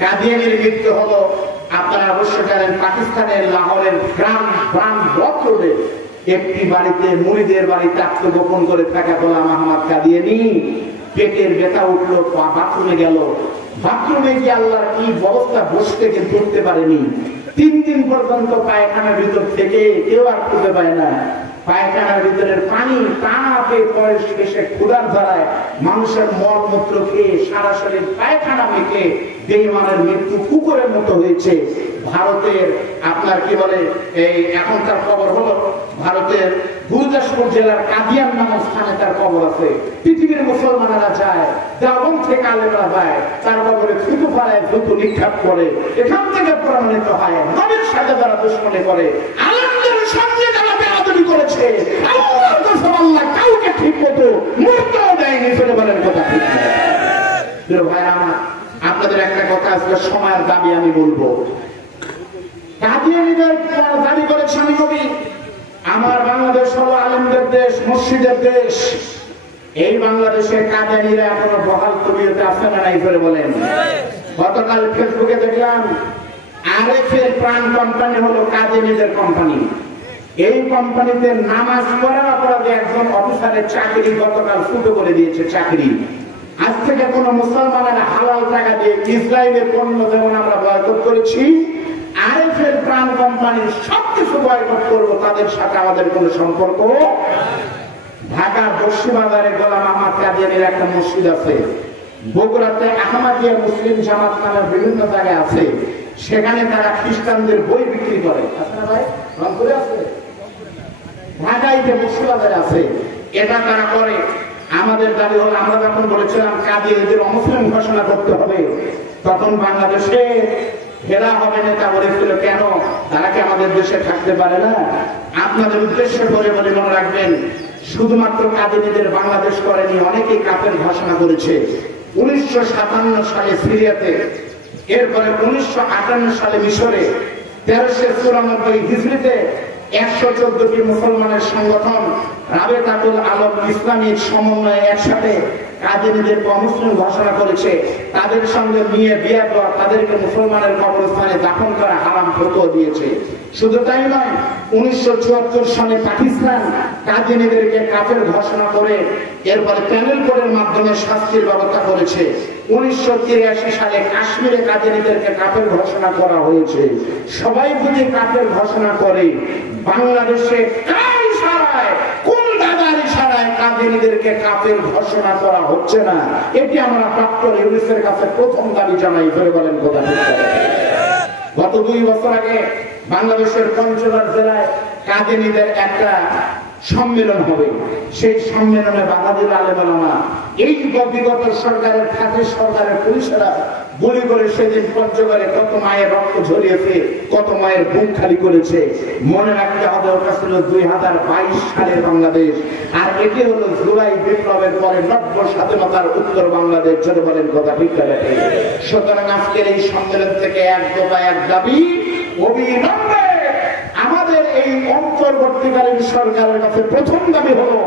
কাদিয়ানীর মৃত্যু হলো আপনারা অবশ্যই জানেন পাকিস্তানের লাহোরের গ্রান্ড রোডে একটি বাড়িতে মুরিদের বাড়িতে আত্মগোপন করে থাকা গোলাম আহমদ কাদিয়ানী পেটের ব্যথা উঠলো, বাথরুমে গেল। বাথরুমে গিয়ে আল্লাহর কি ব্যবস্থা, বসতে কিন্তু উঠতে পারেনি। 3 দিন পর্যন্ত পায়খানার ভিতর থেকে কেউ আর খুঁজে পায় না। পায়খানার ভিতরের পানি টানা পেয়ে পরে শেষে ক্ষুধার ধারায় মানুষের মল মূত্র খেয়ে সারা শরীর পায়খানা মেখে বেঈমানের মৃত্যু কুকুরের মতো হয়েছে। ভারতের আপনার কি বলে এই এখনকার খবর হলো ভারতের গুরুদাসপুর জেলার কাদিয়ান নামক স্থানে তার কবর আছে। পৃথিবীর মুসলমানেরা যায়, দেওবন্দ থেকে আলেমরা যায়, তার কবরে থুতু ফালায়, থুতু নিক্ষেপ করে। এখান থেকে প্রমাণিত হয় নবীর সাথে যারা দুশ্মনী করে, আলেমদের সঙ্গে যারা বেয়াদবি করেছে, আল্লাহর কসম আল্লাহ কাউকে ঠিক মতো মরতেও দেয়নি। চলে বলেন কথা ঠিক না? প্রিয় ভাইরা আমার, আপনাদের একটা কথা আজকে সময়ের দাবি আমি বলবো। কাদিয়ানীদের দাবি করেছেন নবী আমার বাংলাদেশ হলো আলেমদের দেশ, মসজিদের দেশ। এই বাংলাদেশে কাদিয়ানীরা এখনো বহাল তবিয়তে আছে না নাই করে বলেন? গতকাল ফেসবুকে দেখলাম আরেফের প্রাণ কোম্পানি হলো কাদিয়ানীদের কোম্পানি। এই কোম্পানিতে নামাজ পড়ার অপরাধে একজন অফিসারের চাকরি গতকাল ফুটো করে দিয়েছে চাকরি। আজ থেকে কোন মুসলমানের হালাল টাকা দিয়ে ইসরায়েলের পণ্য যেমন আমরা বয়কট করেছি, আরেফের প্রাণ কোম্পানির সবকিছু বয়কট করবো, তাদের সাথে আমাদের কোন সম্পর্ক। ঢাকার বক্সিবাজারে গোলাম আহমদ কাদিয়ানীর একটা মসজিদ আছে, বগুড়াতে আহমদিয়া মুসলিম জামাত নামের বিভিন্ন জায়গায় আছে, সেখানে তারা খ্রিস্টানদের বই বিক্রি করে। ভাই রংপুরে আছে, ঢাকায় যে বক্সিবাজারে আছে, এটা তারা করে। আমাদের দাবি হল, আমরা যখন বলেছিলাম কাদিয়ানীদের অমুসলিম ঘোষণা করতে হবে, তখন বাংলাদেশে ফেরা হবে নেতা বলেছিল, কেন তারা কি আমাদের দেশে থাকতে পারে না? আপনাদের উদ্দেশ্যে করে বলে মনে রাখবেন, শুধুমাত্র কাদিয়ানীদের বাংলাদেশ করেনি, অনেকেই কাফের ঘোষণা করেছে। 1957 সালে সিরিয়াতে, এরপরে 1958 সালে মিশরে, 1394 হিজরিতে 114টি মুসলমানের সংগঠন রাবেতাতুল আলম ইসলামীর সমন্বয়ে একসাথে কাদিয়ানীদেরকে অমুসলিম ঘোষণা করেছে। তাদের সঙ্গে নিয়ে বিয়ে দেওয়া, তাদেরকে মুসলমানের কবরস্থানে দাফন করা হারাম ফতোয়া দিয়েছে। শুধু তাই নয়, 1974 সালে পাকিস্তান কাদিয়ানীদেরকে কাফের ঘোষণা করে এরপরে প্যানেল কোডের মাধ্যমে শাস্তির ব্যবস্থা করেছে। 1983 সালে কাশ্মীরে কাদিয়ানীদেরকে কাফের ঘোষণা করা হয়েছে। সবাই যদি কাফের ঘোষণা করে, বাংলাদেশে কার ইশারায়, কোন দাদার ইশারায় কাদিয়ানীদেরকে কাফের ঘোষণা করা হচ্ছে না? এটি আমরা ডক্টর ইউনূসের কাছে প্রথম দাবি জানাই। ধরে বলেন কথা ঠিক? গত 2 বছর আগে বাংলাদেশের পঞ্চগড় জেলায় কাদিয়ানীদের একটা সম্মেলন হবে। সেই সম্মেলনে বাধা দিল আলেম ওলামা। এই বিগত সরকারের খাতে সরকারের পুলিশেরা গুলি করে সেদিন পঞ্চগড়ে কত মায়ের রক্ত ঝরিয়েছে, কত মায়ের বুক খালি করেছে। মনে রাখতে হবে, ওটা ছিল 2022 সালের বাংলাদেশ, আর এটি হলো জুলাই বিপ্লবের পরে নব্য স্বাধীনতার উত্তর বাংলাদেশ। জোরে বলেন কথা ঠিক না? সুতরাং আজকের এই সম্মেলন থেকে এক দফা এক দাবি, অবিলম্বে আমাদের এই অন্তর্বর্তীকালীন সরকারের কাছে প্রথম দাবি হলো,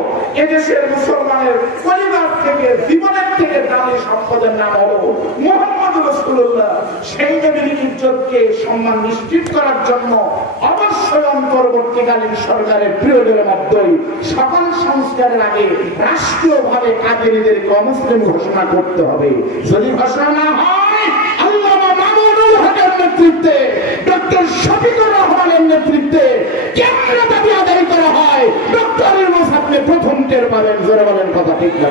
এদেশের মুসলমানের পরিবার থেকে, জীবনের থেকে দামি সম্পদের নাম হলো মুহাম্মদ রাসূলুল্লাহ। সেই নবীর ইজ্জতকে সম্মান নিশ্চিত করার জন্য অবশ্যই অন্তর্বর্তীকালীন সরকারের পিরিয়ডের মধ্যেই সকল সংস্কারের আগে রাষ্ট্রীয়ভাবে কাদিয়ানীদেরকে অমুসলিম ঘোষণা করতে হবে। যদি ঘোষণা না হয়, আল্লামা মামুনুল হকের নেতৃত্বে, ডক্টর শফিকুর রহমানের নেতৃত্বে কেন্দ্রে দাবি আদায় করা হয়, ডক্টর ইউনূস আপনি প্রথম টের পাবেন। জোরে বলেন কথা ঠিক না?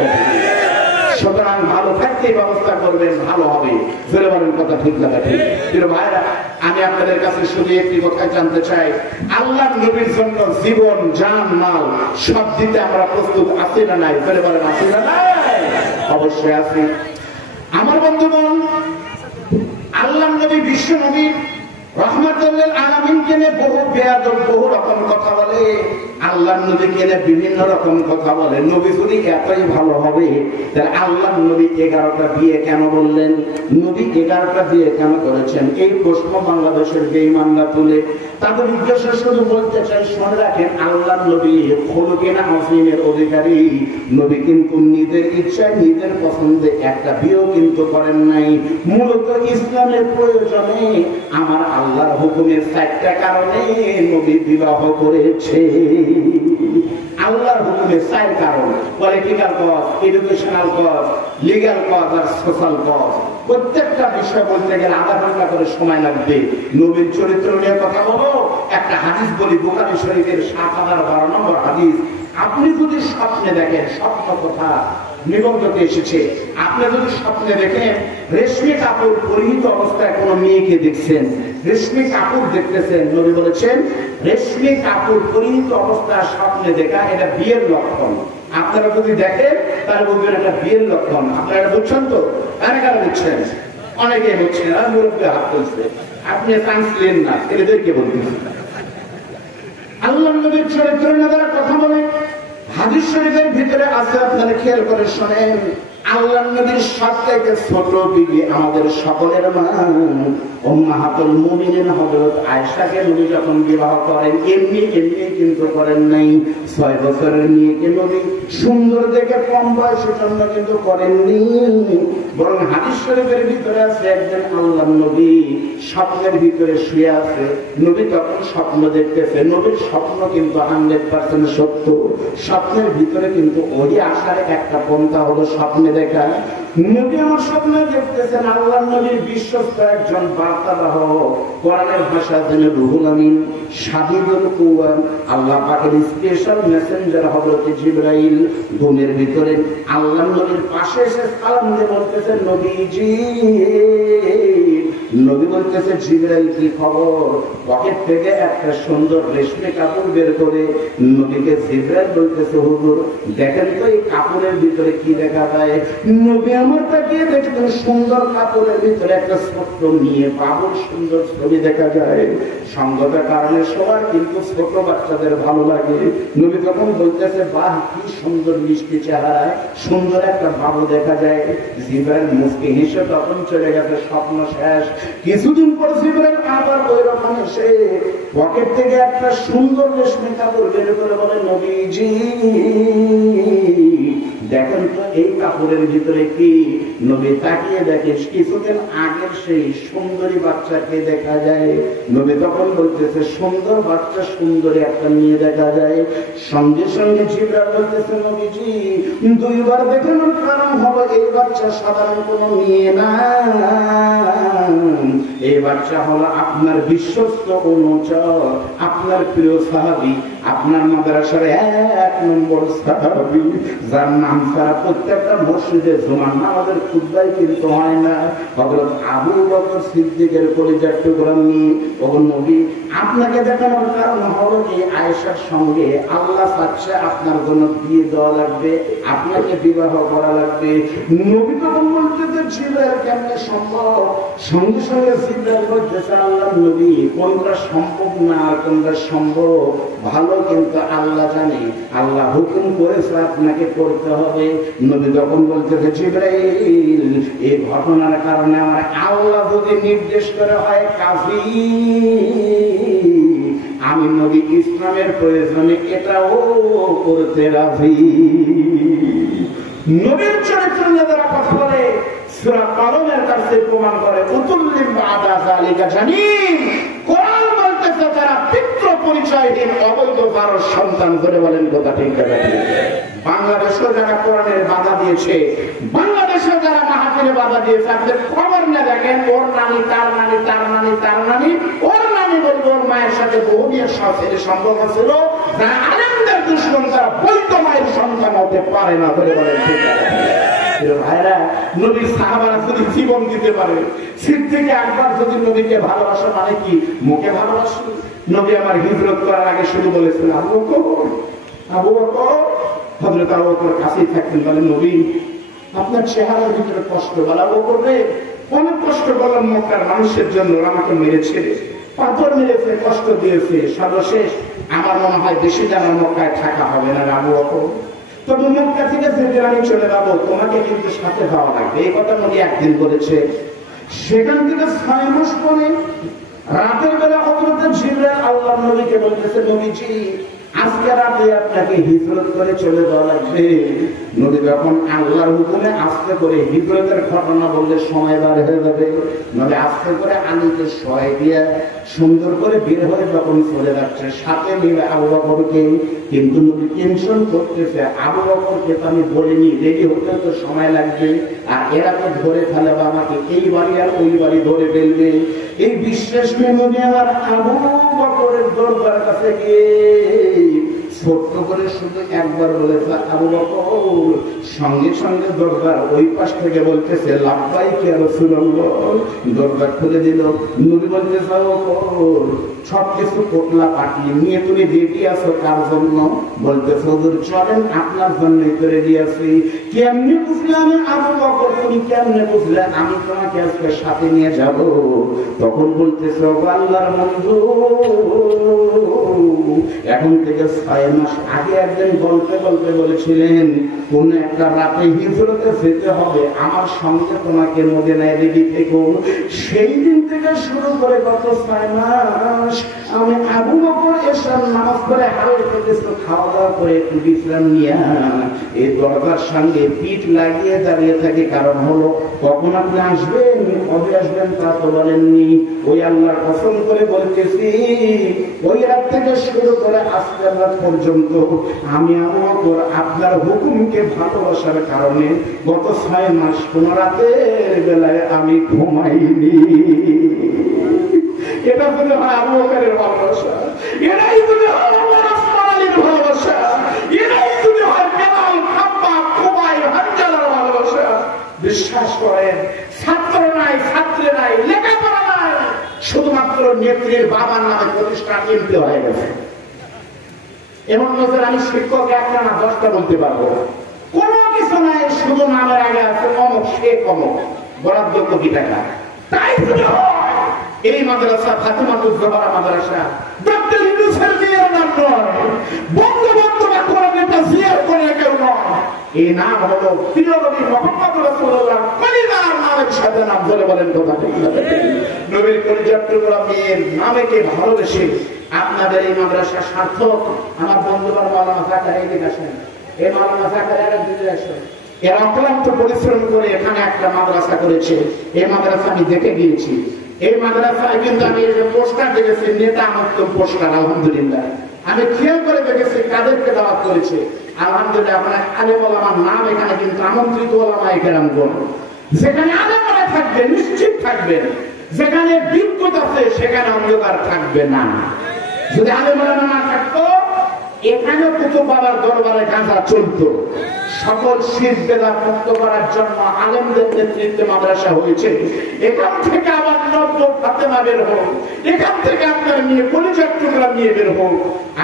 সুতরাং ভালো থাকতে ব্যবস্থা করবেন, ভালো হবে। জোরে বলেন কথা ঠিক না? প্রিয় ভাইরা, আমি আপনাদের কাছে শুধু একটি কথা জানতে চাই, আল্লাহর নবীর জন্য জীবন, জান, মাল সব দিতে আমরা প্রস্তুত আছি না নাই? জোরে বলেন আছি না নাই? অবশ্যই আছি। আমার বন্ধুগণ, আল্লাহর নবী, বিশ্ব নবী রহমাতুল আলামিনকে নিয়ে বহু বেয়াদব, বহু রকম কথা বলে। আল্লাহর নবীকে নিয়ে বিভিন্ন রকম কথা বলে। নবী যদি এতই ভালো হবে, তাহলে আল্লাহর নবী 11টা বিয়ে কেন বললেন? নবী 11টা বিয়ে কেন করেছেন? এই প্রশ্ন বাংলাদেশের বেঈমানরা তুলে তাদের উদ্দেশ্যে শুধু বলতে চাই, শুনে রাখেন, আল্লাহর নবী খুলুকিন আযীমের অধিকারী। নবী কিন্তু নিজের ইচ্ছায়, নিজের পছন্দে একটা বিয়েও কিন্তু করেন নাই। মূলত ইসলামের প্রয়োজনে, আমার আল্লাহর হুকুমের 4টা কারণে নবী বিবাহ করেছে। আল্লাহর হুকুমের 4 কারণ: political cause, educational cause, legal cause আর সোশ্যাল কজ। প্রত্যেকটা বিষয় বলতে গেলে আধা ঘন্টা করে সময় লাগবে। নবীর চরিত্র নিয়ে কথা বলো, একটা হাদিস বলি, বুখারী শরীফের 7012 নম্বর হাদিস। আপনি যদি স্বপ্নে দেখেন, স্বপ্ন কথা নিবন্ধকে এসেছে, আপনি যদি স্বপ্নে দেখেন রেশমি কাপড় পরিহিত অবস্থায় কোন মেয়েকে দেখছেন, রেশমি কাপড় দেখতেছেন, নবী বলেছেন রেশমি কাপড় পরিহিত অবস্থায় স্বপ্নে দেখা এটা বিয়ের লক্ষণ। আপনারা যদি দেখেন তাহলে বলবেন এটা বিয়ের লক্ষণ। আপনারা বুঝছেন তো? কারা বুঝছেন? অনেকে বুঝছেন, আর মুরব্বী হাত তুলছে। আপনি চান্স নেন না, এদেরকে বলতেছেন। আল্লাহর নবীর চরিত্র নিয়ে কথা বলে হাদিস শরীফের ভিতরে আছে, আপনারা খেয়াল করে শোনেন। আল্লাহর নবীর সবথেকে ছোট বিবি আমাদের সকলের মা উম্মাহাতুল মুমিনিন হযরত আয়েশাকে নবী যখন বিবাহ করেন এমনি কিন্তু করেন নাই। 6 বছরের মেয়েকে নবী সুন্দর দেখে কম বয়সের জন্য কিন্তু করেননি, বরং হাদিস শরীফের ভিতরে আছে একজন আল্লাহর নবী স্বপ্নের ভিতরে শুয়ে আছে। নবী তখন স্বপ্ন দেখতেছে, নবীর স্বপ্ন কিন্তু 100% সত্য। স্বপ্নের ভিতরে কিন্তু ওই আসার একটা পন্থা হলো স্বপ্নে দেখা। নবী আমার স্বপ্নে দেখতেছেন আল্লাহর নবীর বিশ্বস্ত একজন বার্তাবাহক, কোরআনের ভাষা যিনি রুহুল আমিন শাহিদুল কুওয়া, আল্লাহ পাকের স্পেশাল মেসেঞ্জার হযরত জিবরাইল ঘুমের ভিতরে আল্লাহর নবীর পাশে এসে সালাম দিয়ে বলতেছেন নবীজি। নবী বলতেছে জিবরাইল কি খবর? পকেট থেকে একটা সুন্দর রেশমি কাপড় বের করে নবীকে জিবরাইল বলতেছে হুজুর দেখেন তো এই কাপড়ের ভিতরে কি দেখা যায়। নবী আমার তাকিয়ে দেখতেন সুন্দর কাপড়ের ভিতরে একটা ছোট্ট মেয়ে বাবুর সুন্দর ছবি দেখা যায়। সঙ্গতের কারণে সবার কিন্তু ছোট বাচ্চাদের ভালো লাগে। নবী তখন বলতেছে বাহ কি সুন্দর মিষ্টি চেহারা, সুন্দর একটা বাবু দেখা যায়। জিবরাইল মুস্কি হেসে তখন চলে গেছে, স্বপ্ন শেষ। কিছুদিন পর জিবরাইল আবার ওই রকম এসে পকেট থেকে একটা সুন্দর রেশমি কাপড় বের করে বলে নবীজি দেখেন তো এই কাপড়ের ভিতরে কি। নবী তাকিয়ে দেখে কিছুদিন আগের সেই সুন্দরী বাচ্চাকে দেখা যায়। নবী তখন বলতেছে সুন্দর বাচ্চা সুন্দরী একটা মেয়ে দেখা যায়। সঙ্গে সঙ্গে জিবরাইল বলতেছে নবীজি 2 বার দেখানোর কারণ হলো এই বাচ্চা সাধারণ কোনো মেয়ে না, এই বাচ্চা হলো আপনার বিশ্বস্ত অনুচর, আপনার প্রিয় সাহাবী, আপনার মাদ্রাসার 1 নম্বর সাহাবী, যার নাম ছাড়া প্রত্যেকটা মসজিদে জুমার নামাজের খুতবাই কিন্তু হয় না, হযরত আবু বকর সিদ্দিকের কলিজার টুকরা নিয়ে। ও নবী আপনাকে দেখানোর কারণ হলো এই আয়েশার সঙ্গে আল্লাহ চাচ্ছে আপনার জন্য বিয়ে দেওয়া লাগবে, আপনাকে বিবাহ করা লাগবে। নবী তখন বলতেছে জিবরাইল কেমনে সম্ভব? সঙ্গে সঙ্গে জিবরাইল বলতেছে আল্লাহর নবী কোনটা সম্ভব না আর কোনটা সম্ভব ভালো কিন্তু আল্লাহ জানে, আল্লাহ হুকুম করেছে আপনাকে করতে হবে। নবী যখন বলতেছে জিবরাইল এই ঘটনার কারণে আমার আল্লাহ যদি নির্দেশ করে হয় কাফি, আমি নবী ইসলামের প্রয়োজনে এটাও করতে রাজি। নবীর চরিত্র নিয়ে যারা কথা বলে সূরা কলমের কাছে প্রমাণ করে উতুল্লিম বাদা যালিকা জানিন। কোরআন বলতেছে যারা পিতৃ পরিচয়হীন অবৈধ কারো সন্তান ধরে বলেন কথা ঠিক কথা। বাংলাদেশে যারা কোরআনের বাধা দিয়েছে, বাংলাদেশে যারা মাহফিলে বাধা দিয়েছে, আপনাদের খবর না দেখেন ওর নানি তার নানি তার নানি তার নানি ওর নানি বলবো ওর মায়ের সাথে বহু বিয়ের সাথে সম্পর্ক ছিল। যারা আলেমদের দুশমন তারা বৈধ মায়ের সন্তান হতে পারে না বলে বলেন ঠিক আছে। ভাইরা নবীর সাহাবারা যদি জীবন দিতে পারে, সিট থেকে একবার যদি নবীকে ভালোবাসা মানে কি মুখে ভালোবাসা। নবী আমার হিজরত করার আগে শুধু বলেছেন আবু বকর আবু বকর, হযরত আবু বকর কাছেই থাকতেন, বলেন নবী আপনার চেহারার ভিতরে কষ্ট বলা ও করবে অনেক কষ্ট করলাম মক্কার মানুষের জন্য, আমাকে মেরেছে পাথর মেরেছে কষ্ট দিয়েছে, সর্বশেষ আমার মনে হয় বেশি যেন মক্কায় থাকা হবে না আবু বকর, তবে মক্কা থেকে যেতে আমি চলে যাবো, তোমাকে কিন্তু সাথে যাওয়া লাগবে। এই কথা নবী একদিন বলেছে। সেখান থেকে 6 মাস পরে রাতের বেলা হযরত জিবরাইল আল্লাহর নবীকে বলতেছে নবীজি আজকে রাতে আপনাকে হিজরত করে চলে যাওয়া লাগবে। নবী যখন আল্লাহর হুকুমে আস্তে করে হিজরতের ঘটনা বললে সময় বার হয়ে যাবে, নবী আস্তে করে আলীকে সহায় দিয়ে সুন্দর করে বের হয়ে যখন চলে যাচ্ছে সাথে নিবে আবু বকরকে। কিন্তু নবী টেনশন করতেছে আবু বকরকে তো আমি বলিনি রেডি হতে তো সময় লাগবে, আর এরা তো ধরে ফেলবে আমাকে, এই বাড়ি আর ওই বাড়ি ধরে ফেলবে। এই বিশ্বাস নিয়ে নবী আমার আবু বকরের দরবার কাছে গিয়ে ছোট্ট করে শুধু একবার বলেছে আবু বকর। সঙ্গে সঙ্গে দরজার ওই পাশ থেকে বলতেছে লাব্বাইক ইয়া রাসূলুল্লাহ। দরজা খুলে দিল। নবী বলতেছে আবু বকর সবকিছু পোটলা পাঠিয়ে নিয়ে তুমি রেডি আছো কার জন্য? বলতেছে হুজুর চলেন আপনার জন্যই তো রেডি আছি। কেমনে বুঝলে আমি আবু বকর? তুমি কেমনে বুঝলে আমি তোমাকে আজকে সাথে নিয়ে যাব? তখন বলতেছে ও আল্লাহর বন্ধু এখন থেকে 6 6 মাস আগে একদিন গল্পে গল্পে বলেছিলেন কোন একটা রাতে হিজরতে যেতে হবে, আমার সঙ্গে তোমাকে মদিনায় রেডি থেকো। সেই দিন থেকে শুরু করে গত 6 মাস আমি আবু বকর এশার নামাজ পড়ে হালকা কিছু খাওয়া দাওয়া করে একটু বিশ্রাম নিয়ে এই দরজার সঙ্গে পিঠ লাগিয়ে দাঁড়িয়ে থাকি। কারণ হলো কখন আপনি আসবেন, কবে আসবেন তা তো বলেননি। ওই আল্লাহর কসম করে বলতেছি, ওই রাত থেকে শুরু করে আজকের রাত পর্যন্ত আমি আবু বকর আপনার হুকুমকে ভালোবাসার কারণে গত 6 মাস কোন রাতের বেলায় আমি ঘুমাইনি। এটা যদি হয় আবু বকরের ভালোবাসা, এটাই যদি হয় ওমর ওসমান আলীর ভালোবাসা, এটাই যদি হয় বেলাল, খাব্বাব, খুবাইব, হানজালার ভালোবাসা, বিশ্বাস করেন ছাত্র নাই, ছাত্রী নাই, লেখাপড়া নাই, শুধুমাত্র নেত্রীর বাবার নামে প্রতিষ্ঠান এমপি হয়ে গেছে। এমন নজর আমি শিক্ষক একটা না 10টা বলতে পারবো। কোনো কিছু নাই, শুধু নামের আগে আছে অমুক, সে অমুক, বরাদ্দ কোটি টাকা। তাই যদি হয় এই মাদ্রাসা ফাতিমাতুজ জোহরা মাদ্রাসা ডক্টর ইউনূসের মেয়ের নাম নয়, বঙ্গবন্ধু বা কোন নেতা জিয়ার করে কেউ নয়। এই নাম হলো প্রিয় নবী মুহাম্মদ রাসূলুল্লাহ কলিজার নামের সাথে নাম ধরে বলেন কথা ঠিক না? নবীর কলিজার টুকরা মেয়ের নামে কে ভালোবেসে আপনাদের এই মাদ্রাসা সার্থক। আমার বন্ধুবার মাওলানা জাকারিয়া এদিকে আসেন, এই মাওলানা জাকারিয়া দিতে আসেন। এরা অক্লান্ত পরিশ্রম করে এখানে একটা মাদ্রাসা করেছে। এই মাদ্রাসা আমি দেখে গিয়েছি। এই মাদ্রাসায় কিন্তু আমি এই যে পোস্টার দেখেছি, নেতা আমন্ত্রণ পোস্টার, আলহামদুলিল্লাহ আমি খেয়াল করে দেখেছি কাদেরকে দাওয়াত করেছে। আলহামদুলিল্লাহ আপনার আলেম ওলামার নাম এখানে কিন্তু আমন্ত্রিত ওলামায়ে কেরামগণ। যেখানে আলেম ওলামা থাকবে নিশ্চিত থাকবেন, যেখানে বিপদ আছে সেখানে অন্ধকার থাকবে না। যদি আলেম ওলামা না থাকতো এখানে কুতুব বাবার দরবারে গাঁজা চলতো। সকল শিরক বেদাত মুক্ত করার জন্য আলেমদের নেতৃত্বে মাদ্রাসা হয়েছে। এখান থেকে আবার নব্য ফাতেমা বের হোক, এখান থেকে আপনার নিয়ে কলিজার টুকরা নিয়ে বের হোক।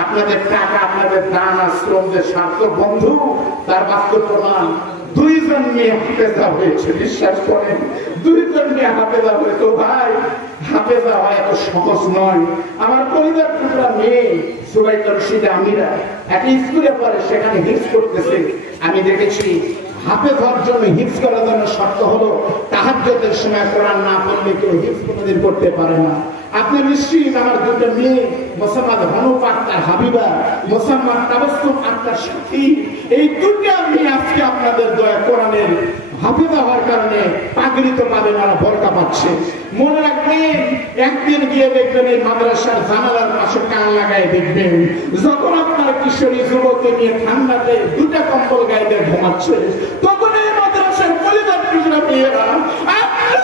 আপনাদের টাকা, আপনাদের দান আর শ্রমদের স্বার্থ বন্ধু, তার বাস্তব প্রমাণ 2 জন মেয়ে হাফেজা হয়েছে। বিশ্বাস করেন 2 জন মেয়ে হাফেজা হয়েছে। ভাই হাফেজা হয় এত সহজ নয়। আমার কলিজার টুকরা মেয়ে সুবাইদা রশিদা আমিরা একটা স্কুলে পড়ে, সেখানে হিফজ করতেছে। আমি দেখেছি হাফেজ হওয়ার জন্য হিফজ করার জন্য শর্ত হলো তাহাজ্জুদের সময় কোরআন না পড়লে কেউ হিফজ কোনোদিন করতে পারে না। আপনি নিশ্চিত আমার 2টা মেয়ে মোসাম্মদ হনুফ আক্তার হাবিবা, মোসাম্মদ তাবাসসুম আক্তার সাথী, এই 2টা মেয়ে আজকে আপনাদের দয়া কোরআনের হাফেজা হওয়ার কারণে পাগড়ি তো পাবেন, আর বরকা পাচ্ছে। মনে রাখবেন একদিন গিয়ে দেখবেন এই মাদ্রাসার জানালার পাশে কান লাগাই দেখবেন, যখন আপনার কিশোরী যুবককে নিয়ে ঠান্ডাতে 2টা কম্বল গায়ে দিয়ে ঘুমাচ্ছে, তখন এই মাদ্রাসার কলিজার টুকরা মেয়েরা আপনার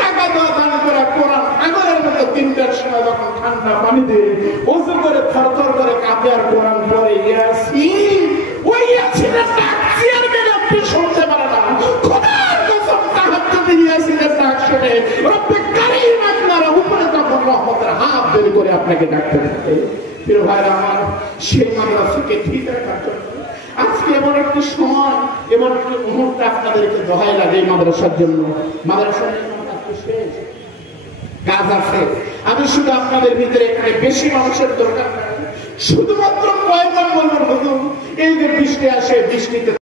টাকা দেওয়া দান করা কোরআন আগরের মতো 3টার সময় যখন ঠান্ডা পানি দিয়ে ওযু করে থরথর করে কাঁপে আর কোরআন পড়ে, ইয়াসিন, ওই ইয়াসিনের ডাক চেয়ারম্যান আপনি শুনতে পারে না। খোদার কসম তাহাজ্জুদে ইয়াসিনের ডাক শুনে রব্বে কারীম আপনার উপরে তখন রহমতের হাত বের করে আপনাকে ডাকতে থাকে। প্রিয় ভাইরা আমার, সেই মাদ্রাসাকে ঠিক রাখার জন্য আজকে এমন একটি সময়, এমন একটি মুহূর্তে আপনাদেরকে দোহাই লাগে এই মাদ্রাসার জন্য। মাদ্রাসার শেষ কাজ আছে। আমি শুধু আপনাদের ভিতরে এখানে বেশি মানুষের দরকার, শুধুমাত্র কয়েকজন বলবেন হুজুর এই যে বৃষ্টি আসে, বৃষ্টিতে